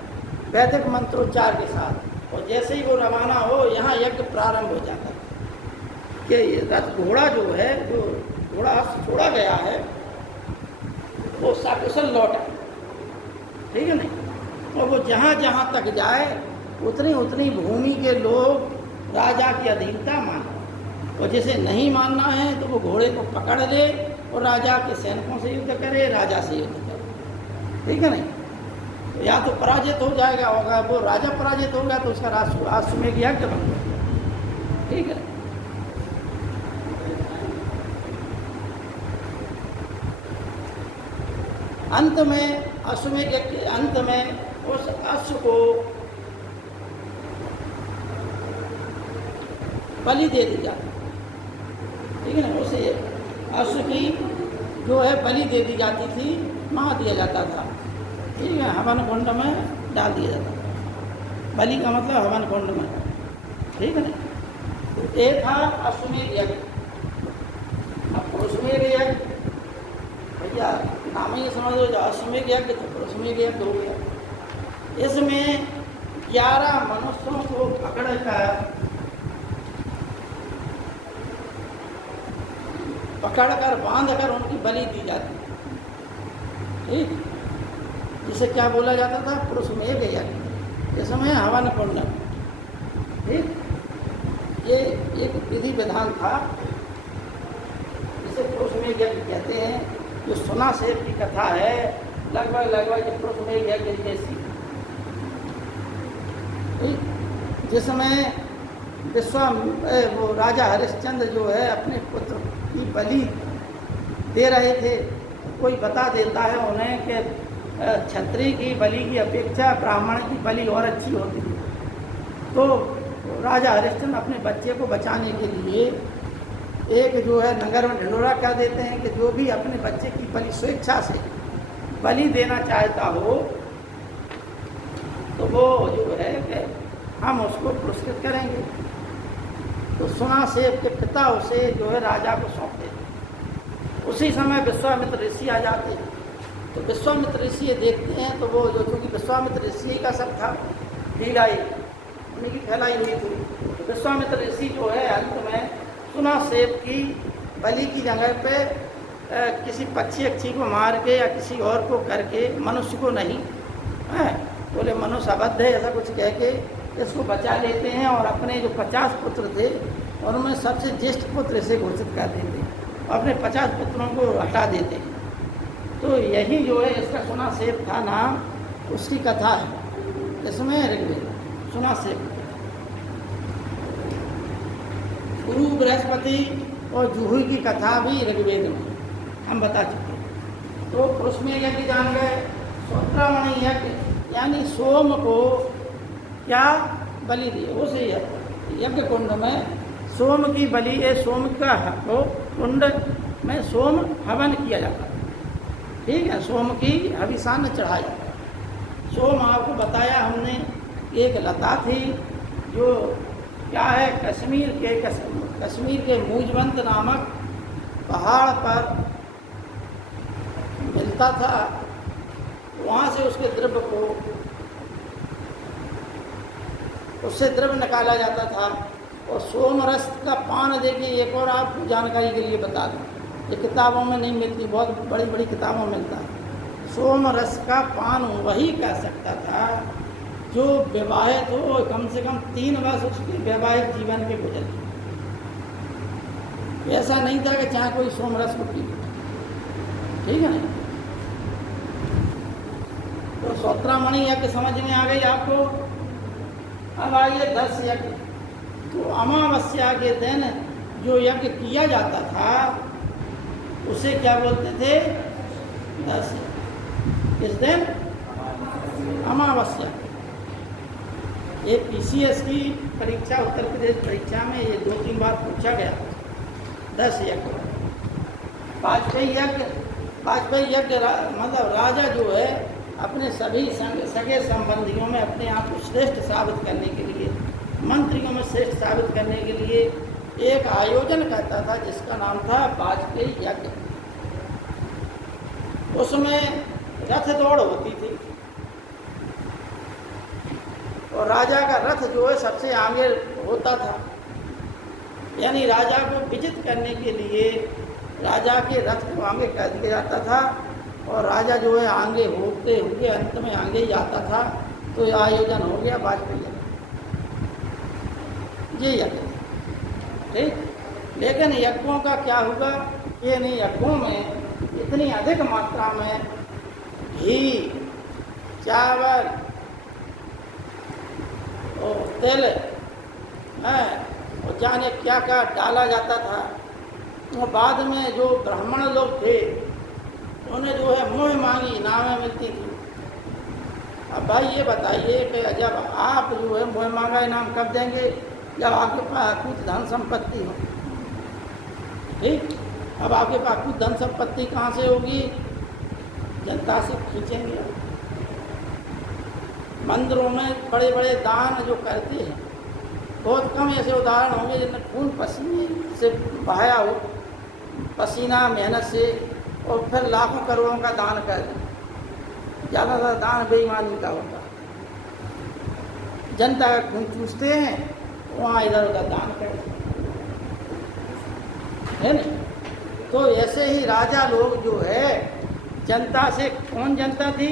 वैदिक मंत्रोच्चार के साथ। और जैसे ही वो रवाना हो, यहाँ यज्ञ प्रारंभ हो जाता था कि रथ घोड़ा जो है, जो घोड़ा अश्व छोड़ा गया है, वो सकुशल लौटा। ठीक है नहीं? और वो जहाँ जहाँ तक जाए, उतनी उतनी भूमि के लोग राजा की अधीनता माने, और जिसे नहीं मानना है तो वो घोड़े को पकड़ ले और राजा के सैनिकों से युद्ध करे, राजा से युद्ध करे। ठीक है नहीं? तो या तो पराजित हो जाएगा, होगा वो राजा पराजित होगा तो उसका अश्वमेध यज्ञ बन गया। ठीक है? अंत में अश्वमेध यज्ञ के अंत में उस अश्व को बलि दे दी जाती। ठीक है ना? उसे अश्व की जो है बलि दे दी जाती थी, वहाँ दिया जाता था। ठीक है? हवन कुंड में डाल दिया जाता था। बलि का मतलब हवन कुंड में। ठीक है ना? तो ये था अश्वमेध यज्ञ। अब पुरुषमेध यज्ञ या नाम ही समझ लो, अश्वमेध यज्ञ तो पुरुषमेध यज्ञ हो गया। इसमें 11 मनुष्यों को पकड़कर बांधकर उनकी बलि दी जाती है। ठीक, जिसे क्या बोला जाता था, पुरुषमेध यज्ञ, इसमें हवन कुंड। ठीक, ये एक विधि विधान था, जिसे पुरुषमेध यज्ञ कहते हैं। जो सुना सेव की कथा है, लगभग ये पुरुषमेध यज्ञ जैसी। ठीक, जिसमें वो राजा हरिश्चंद्र जो है अपने पुत्र की बलि दे रहे थे। कोई बता देता है उन्हें कि क्षत्रिय की बलि की अपेक्षा ब्राह्मण की बलि और अच्छी होती है। तो राजा हरिश्चंद्र अपने बच्चे को बचाने के लिए एक जो है नगर में ढिंढोरा कर देते हैं कि जो भी अपने बच्चे की बलि स्वेच्छा से बलि देना चाहता हो तो वो जो है कि हम उसको पुरस्कृत करेंगे। तो सुना सेव के पिता उसे जो है राजा को सौंप देते। उसी समय विश्वामित्र ऋषि आ जाते हैं। तो विश्वामित्र ऋषि ये देखते हैं तो वो जो, चूँकि विश्वामित्र ऋषि का सब था, लीलाई उन्हीं की फैलाई हुई थी। तो विश्वामित्र ऋषि जो है अंत में सुना सेव की बलि की जगह पे किसी पक्षी अक्षी को मार के या किसी और को करके, मनुष्य को नहीं, बोले मनुष्य अबद्ध है ऐसा कुछ कह के इसको बचा लेते हैं और अपने जो 50 पुत्र थे उनमें सबसे ज्येष्ठ पुत्र इसे घोषित कर देते हैं और अपने 50 पुत्रों को हटा देते हैं। तो यही जो है इसका सुना सेव था नाम, उसकी कथा है इसमें ऋग्वेद सुना सेव। गुरु बृहस्पति और जूही की कथा भी ऋग्वेद में हम बता चुके हैं। तो पुरुषमेध यज्ञ जान गए। श्रोत्रामणि यज्ञ यानी सोम को क्या बलि दिए, उस यज्ञ कुंड में सोम की बलि, सोम का वो कुंड में सोम हवन किया जाता है। ठीक है, सोम की हविषान्न चढ़ाया जाता है। सोम आपको बताया हमने, एक लता थी जो क्या है, कश्मीर के मूजवंत नामक पहाड़ पर मिलता था। वहाँ से उसके द्रव्य को, उससे द्रव्य निकाला जाता था। और सोम रस का पान, देखिए एक और आपको जानकारी के लिए बता दूँ, ये किताबों में नहीं मिलती, बहुत बड़ी बड़ी किताबों में मिलता है। सोम रस का पान वही कर सकता था जो विवाहित हो, कम से कम 3 वर्ष उसके वैवाहिक जीवन के गुजर। ऐसा नहीं था कि चाहे कोई सोम रस को पी। ठीक है ना। तो श्रोत्रामणि यज्ञ समझ में आ गई आपको। अब आइए 10 यज्ञ। तो अमावस्या के दिन जो यज्ञ किया जाता था उसे क्या बोलते थे, 10। किस दिन? अमावस्या। ये PCS की परीक्षा, उत्तर प्रदेश परीक्षा में ये 2-3 बार पूछा गया। 10 यज्ञ। वाजपेयी यज्ञ मतलब राजा जो है अपने सभी सगे संबंधियों में अपने आप को श्रेष्ठ साबित करने के लिए, मंत्रियों में श्रेष्ठ साबित करने के लिए एक आयोजन करता था जिसका नाम था वाजपेयी यज्ञ। उसमें रथ दौड़ होती थी और राजा का रथ जो है सबसे आगे होता था। यानी राजा को विजित करने के लिए राजा के रथ को आगे कर दिया जाता था और राजा जो है आगे होते हुए अंत में आगे ही आता था। तो यह आयोजन हो गया वाजपेयी ये यज्ञ। ठीक, लेकिन यज्ञों का क्या हुआ, ये नहीं, यज्ञों में इतनी अधिक मात्रा में घी, चावल और तेल और जाने क्या क्या डाला जाता था। और बाद में जो ब्राह्मण लोग थे उन्हें जो है मुँह मांगी इनामें मिलती थी। अब भाई ये बताइए कि जब आप जो है मुँह मांगा इनाम कब देंगे, जब आपके पास कुछ धन संपत्ति हो। ठीक, अब आपके पास कुछ धन संपत्ति कहाँ से होगी, जनता से खींचेंगे। मंदिरों में बड़े बड़े दान जो करते हैं, बहुत कम ऐसे उदाहरण होंगे जिनमें खून पसीने से बहाया हो, पसीना मेहनत से और फिर लाखों करोड़ों का दान कर दें। ज़्यादातर दान बेईमानी का होता है, जनता का खून चूसते हैं, वहाँ इधर उधर दान कर दें, है ना। तो ऐसे ही राजा लोग जो है जनता से, कौन जनता थी?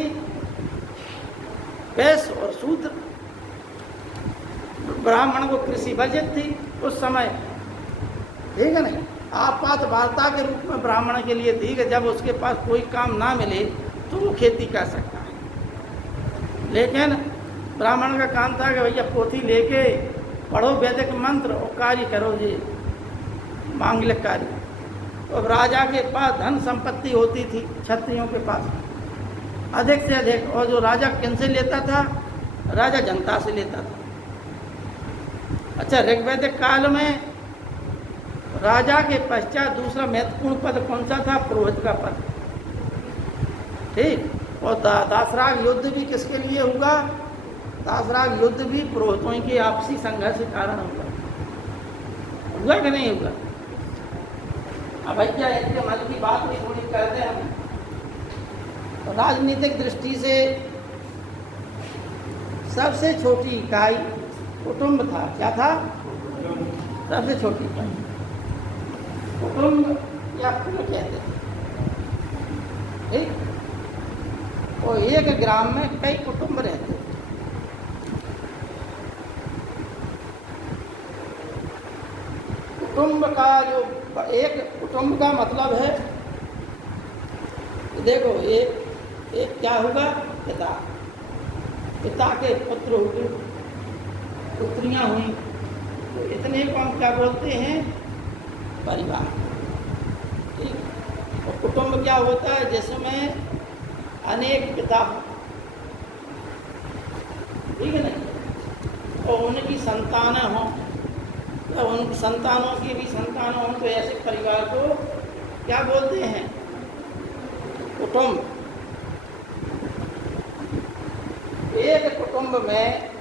वैश्य और शूद्र। ब्राह्मण को कृषि वर्जित थी उस समय, ठीक है नहीं। आपात वार्ता के रूप में ब्राह्मण के लिए थी कि जब उसके पास कोई काम ना मिले तो वो खेती कर सकता है। लेकिन ब्राह्मण का काम था कि भैया पोथी लेके पढ़ो वैदिक मंत्र और कार्य करो जी, मांगलिक कार्य। अब राजा के पास धन संपत्ति होती थी, क्षत्रियों के पास अधिक से अधिक, और जो राजा किन से लेता था? राजा जनता से लेता था। अच्छा, ऋग्वैदिक काल में राजा के पश्चात दूसरा महत्वपूर्ण पद कौन सा था? पुरोहित का पद, ठीक। और दासराग युद्ध भी किसके लिए हुआ? दासराग युद्ध भी पुरोहितों के आपसी संघर्ष के कारण हुआ कि नहीं हुआ? अब भैया इनके मन की बात भी थोड़ी कर दें हम। तो राजनीतिक दृष्टि से सबसे छोटी इकाई कुटुंब था। क्या था? सबसे छोटी इकाई कुटुंब या कुल कहते हैं, ठीक। और एक ग्राम में कई कुटुंब रहते थे। कुटुंब का जो एक कुटुंब का मतलब है, देखो एक क्या होगा? पिता, पिता के पुत्र हुए, पुत्रियां हुई, तो इतने को हम क्या बोलते हैं? परिवार, ठीक। और कुटुंब क्या होता है? जिसमें अनेक पिता हो, ठीक है ना, और उनकी संतानें हों, तो उनकी संतानों की भी संतान हों, तो ऐसे परिवार को क्या बोलते हैं? कुटुंब। एक कुटुंब में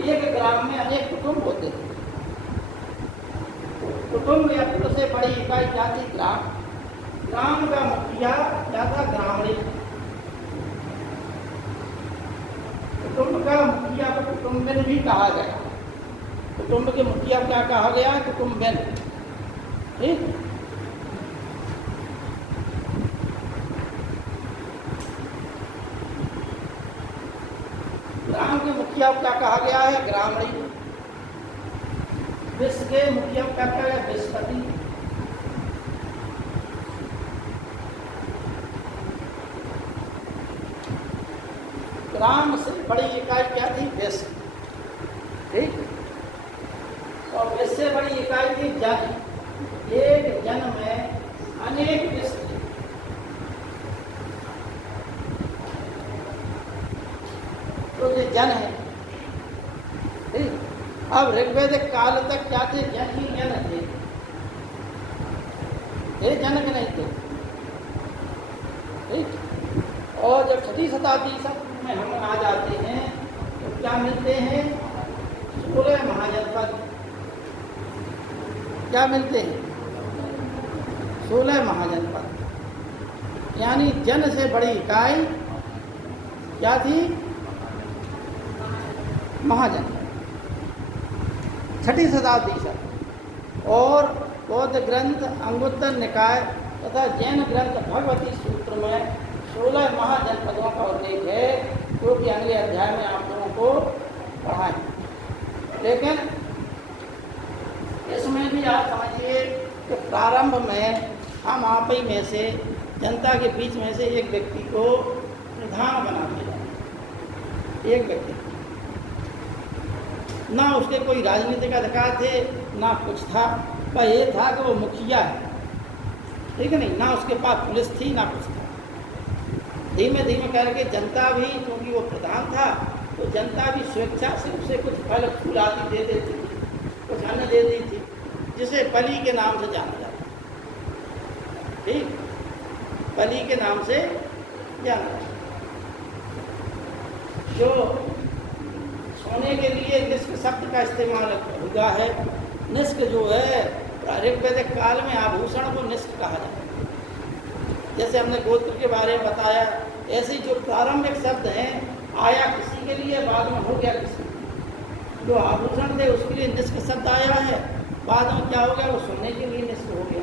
एक ग्राम में अनेक कुटुंब होते हैं। कुटुंब या कुल से बड़ी इकाई क्या थी? ग्राम। ग्राम का मुखिया क्या था? ग्रामणी। कुटुंब का मुखिया को कुटुंबिन भी कहा गया। कुटुंब के मुखिया क्या कहा गया? कुटुंबिन, ठीक। ग्राम के मुखिया को क्या कहा गया है? ग्रामणी। विश्व के मुखिया को क्या कहा गया? विश्वपति। ग्राम से बड़ी इकाई क्या थी? विश्व, ठीक। और विश्व से बड़ी इकाई थी जन। एक जन में अनेक विश्व, तो ये जन है, ठीक। अब ऋग्वैदिक काल तक क्या थे? जन ही जन थे, ये जन के नहीं थे, ठीक। और जब 6वीं शताब्दी सब में हम आ जाते हैं तो क्या मिलते हैं? 16 महाजनपद। क्या मिलते हैं? 16 महाजनपद। यानी जन से बड़ी इकाई क्या थी? महाजनपद। 6वीं शताब्दी से। और बौद्ध ग्रंथ अंगुत्तर निकाय तथा जैन ग्रंथ भगवती सूत्र में 16 महाजनपदों का उल्लेख है, जो कि अगले अध्याय में आप लोगों को पढ़ाएं। लेकिन इसमें भी आप समझिए कि प्रारंभ में हम आप ही में से, जनता के बीच में से एक व्यक्ति को प्रधान बनाते हैं। एक व्यक्ति, ना उसके कोई राजनीतिक अधिकार थे, ना कुछ था, पर ये था कि वो मुखिया है, ठीक है नहीं। ना उसके पास पुलिस थी, ना कुछ था। धीमे धीमे करके जनता भी, क्योंकि वो प्रधान था, तो जनता भी स्वेच्छा से उसे कुछ फल फूल आदि दे देती थी, कुछ अन्न दे दी थी, जिसे बलि के नाम से जाना जाता, ठीक। बलि के नाम से जाना जाता। जो सोने के लिए निष्क शब्द का इस्तेमाल हुआ है, निष्क जो है ऋग्वैदिक काल में आभूषण को निष्क कहा जाता है। जैसे हमने गोत्र के बारे में बताया, ऐसे ही जो प्रारंभिक शब्द हैं आया किसी के लिए, बाद में हो गया किसी के। जो आभूषण थे उसके लिए निष्क शब्द आया है, बाद में क्या हो गया, वो सुनने के लिए निष्क हो गया।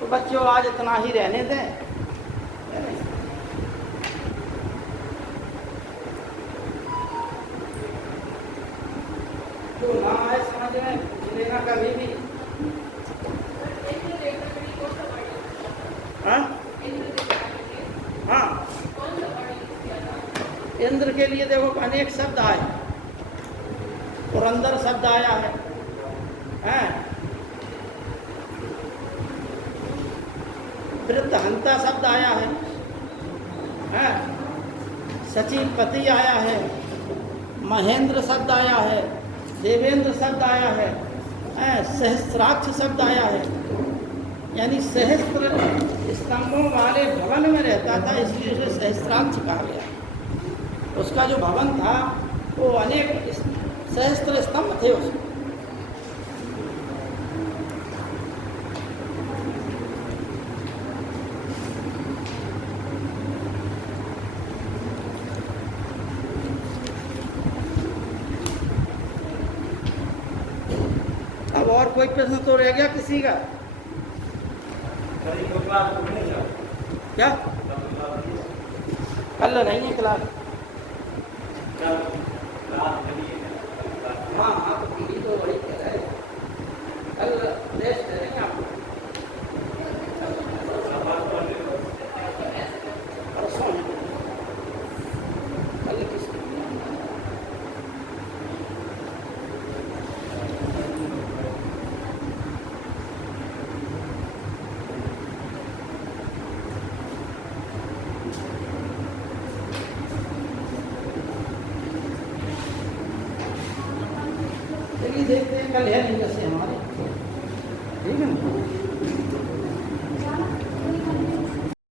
तो बच्चों आज इतना ही रहने दें। जो ना आए समझ में पूछ लेना कभी भी। हाँ हाँ, इंद्र के लिए देखो अनेक शब्द आए, पुरंदर शब्द आया है, वृद्धहंता शब्द आया है, सचिवपति आया है, महेंद्र शब्द आया है, देवेंद्र शब्द आया है, सहस्त्राक्ष शब्द आया है। यानी सहस्त्र स्तंभों वाले भवन में रहता था, इसलिए उसे सहस्त्राक्ष कहा गया। उसका जो भवन था वो अनेक सहस्त्र स्तंभ थे उसमें। अब और कोई प्रश्न तो रह गया किसी का? क्या कल नहीं है क्लास? हाँ हाँ, तो पीढ़ी तो वही कह रहे हैं, कल रेस्ट करेंगे आप परसों है, कल किस देखते हैं, कल है नहीं जैसे हमारे, ठीक है ना।